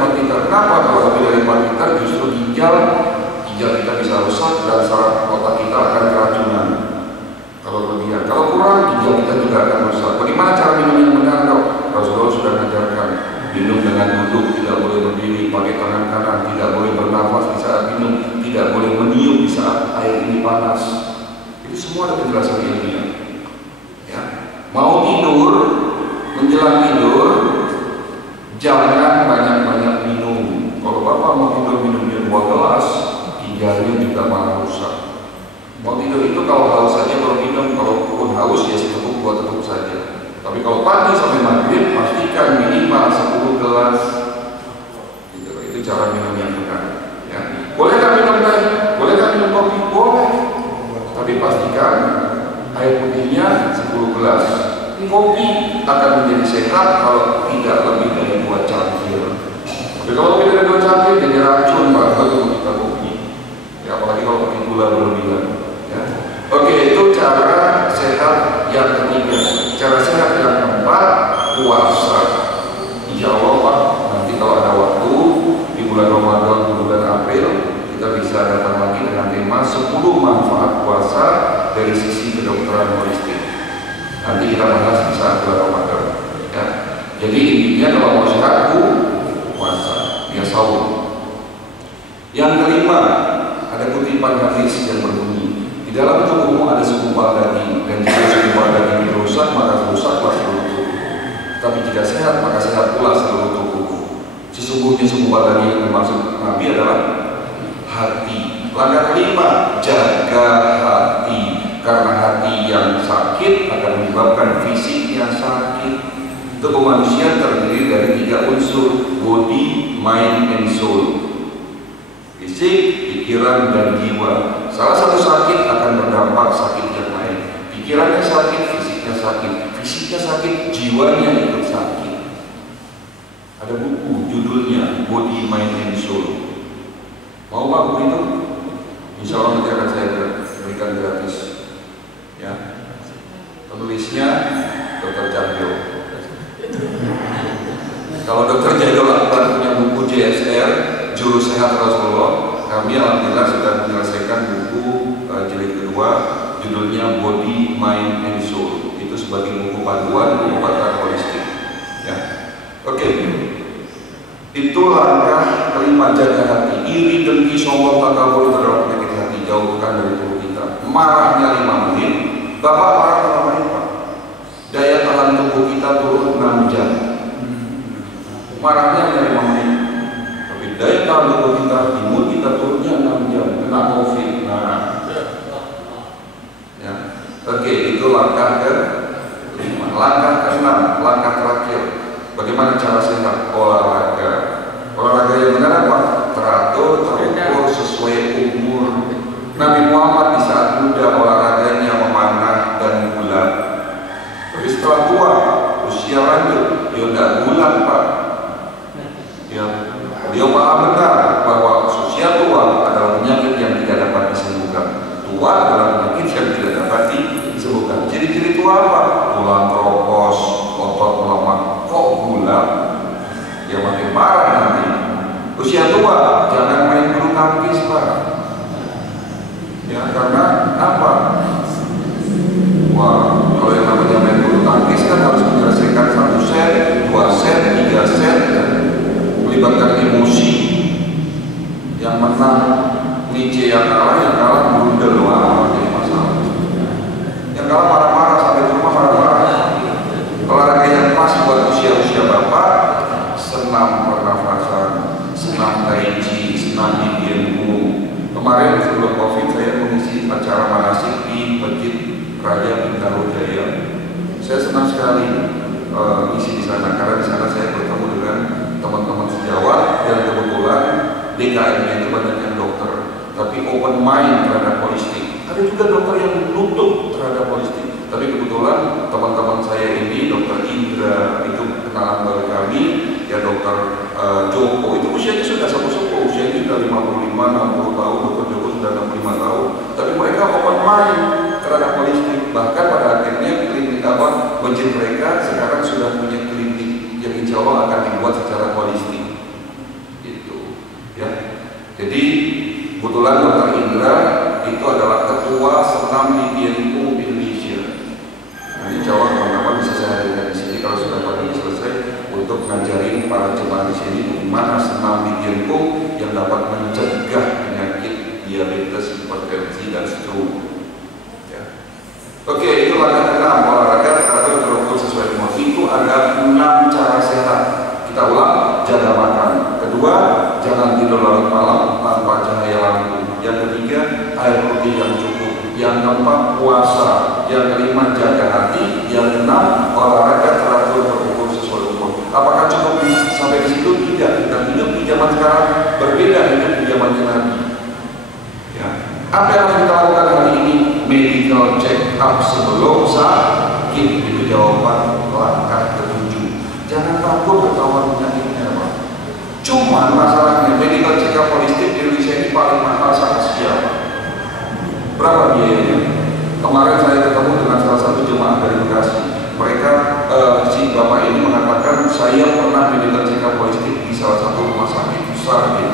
4 liter. Kenapa? Kalau lebih dari 4 liter justru ginjal kita bisa rusak dan saraf otak kita akan keracunan. Kalau kelebihan, kalau kurang ginjal kita juga akan rusak. Bagaimana cara minum yang benar dok? Rasulullah sudah mengajarkan minum dengan duduk, tidak boleh berdiri, pakai tangan kanan, tidak boleh bernafas di saat minum, tidak boleh meniup di saat air ini panas. Itu semua ada penjelasan ilmiah. Ya. Mau tidur, menjelang tidur, jangan banyak-banyak minum. Kalau bapak mau tidur minumnya 2 gelas, ginjalnya juga malah rusak. Mau tidur itu kalau haus saja baru minum, kalau pun haus ya seteguk 2 teguk saja. Tapi kalau pagi sampai maghrib pastikan minimal 10 gelas. Gitu. Itu cara minum yang benar. Ya. Boleh nggak minum teh? Boleh nggak minum kopi? Boleh. Tapi pastikan air putihnya 10 gelas. Kopi akan menjadi sehat kalau tidak lebih dari 2 cangkir. Tapi kalau lebih dari 2 cangkir jadi racun Pak bagi kita kopi. Ya, apalagi kalau pakai gula berlebihan. Ya. Oke, itu cara sehat yang ketiga. Cara sehat yang keempat, puasa. Insya Allah Pak, nanti kalau ada waktu di bulan Ramadan, di bulan April, kita bisa datang lagi dengan tema 10 manfaat puasa dari sisi kedokteran holistik. Nanti kita bahas di saat bulan Ramadan. Ya. Jadi intinya kalau mau sehat, puasa, ya saum. Yang kelima, ada kutipan hadis yang berbunyi, di dalam tubuhmu ada segumpal daging, dan jika segumpal daging rusak, maka rusaklah seluruh tubuh. Tapi jika sehat, maka sehat pula seluruh tubuhmu. Sesungguhnya segumpal daging yang dimaksud Nabi adalah hati. Langkah kelima, jaga hati, karena hati yang sakit akan menyebabkan fisiknya sakit. Tubuh manusia terdiri dari 3 unsur, body, mind, and soul. Fisik, pikiran, dan jiwa. Salah satu sakit akan berdampak sakit yang lain. Pikirannya sakit, fisiknya sakit. Fisiknya sakit, jiwanya ikut sakit. Ada buku judulnya Body, Mind, and Soul. Mau Pak buku itu? Insya Allah nanti akan saya berikan gratis. Ya. Penulisnya Dr. Cahyo. Kalau Dr. Cahyo punya buku JSR, Juru Sehat Rasulullah, kami alhamdulillah sudah menyelesaikan buku jilid kedua, judulnya Body, Mind, and Soul. Itu sebagai buku panduan pengobatan holistik. Ya. Oke. Itu langkah kelima, jaga hati. Iri, dengki, sombong, takabur itu adalah penyakit hati. Jauhkan dari tubuh kita. Marahnya 5 menit. Bapak marah berapa menit Pak? Daya tahan tubuh kita turun 6 jam. Marahnya hanya 5 menit. Tapi daya tahan tubuh kita, imun kita turunnya 6 jam. Kena COVID. Nah. Ya. Oke, itu langkah ke-5. Langkah ke-6, langkah terakhir. Bagaimana cara sehat? Olahraga. Olahraga yang benar apa? Teratur, terukur, sesuai umur. Nabi Muhammad di saat muda olahraganya memanah dan bulat. Tapi setelah tua, usia lanjut, dia tidak bulat Pak. Ya, dia paham benar bahwa usia tua adalah penyakit yang tidak dapat disembuhkan. Tua adalah penyakit yang tidak dapat disembuhkan. Ciri-ciri tua apa? Tulang keropos, otot melemah. Kok bulat? Ya makin parah nanti. Usia tua, jangan main bulu tangkis Pak. Ya, karena apa? Wah, kalau yang namanya main bulu tangkis kan harus menyelesaikan 1 set, 2 set, 3 set, ya. Melibatkan emosi. Yang menang Nice, yang kalah berundel. Wah, jadi masalah. Yang kalah marah-marah sampai rumah marah-marah. Olahraga yang pas buat usia-usia Bapak, senam pernafasan, senam tai chi, senam ilmu. Kemarin sebelum COVID saya mengisi acara manasik di Masjid Raja Bintaro Jaya. Saya senang sekali isi di sana karena di sana saya bertemu dengan teman-teman sejawat dan kebetulan DKM-nya itu banyak yang dokter, tapi open mind terhadap holistik. Ada juga dokter yang nutup terhadap holistik. Tapi kebetulan teman-teman saya ini, Dokter Indra itu kenalan baru kami, ya Dokter Joko itu usianya sudah sepuh-sepuh, usianya sudah 55-60 tahun, Dokter Joko sudah 65 tahun. Tapi mereka open mind terhadap holistik. Bahkan pada akhirnya klinik masjid mereka sekarang sudah punya klinik yang insya Allah akan dibuat secara holistik. Kebetulan Dr. Indra itu adalah ketua Senam Lidienkum Indonesia. Nanti Jawa teman-teman bisa saya hadirkan di sini kalau sudah pandemi selesai untuk ngajarin para jemaah di sini bagaimana senam Lidienkum yang dapat mencegah penyakit diabetes, hipertensi dan stroke. Ya. Oke, itu langkah ke-6, olahraga teratur terukur sesuai umur. Itu ada 6 cara sehat. Kita ulang, jaga makan. Kedua, jangan tidur larut malam tanpa cahaya lampu. Yang ketiga, air putih yang cukup. Yang keempat, puasa. Yang kelima, jaga hati. Yang keenam, olahraga teratur terukur sesuai umur. Apakah cukup sampai di situ? Tidak. Dan hidup di zaman sekarang berbeda dengan di zaman Nabi. Ya. Apa yang harus kita lakukan hari ini? Medical check up sebelum sakit. Itu jawaban langkah ke-7. Jangan takut ketahuan penyakitnya, Pak. Cuma masalahnya medical check up holistik di Indonesia ini paling mahal sangat sekian. Berapa biayanya? Kemarin saya ketemu dengan salah satu jemaah dari Bekasi. Mereka si bapak ini mengatakan saya pernah medical check up holistik di salah satu rumah sakit besar di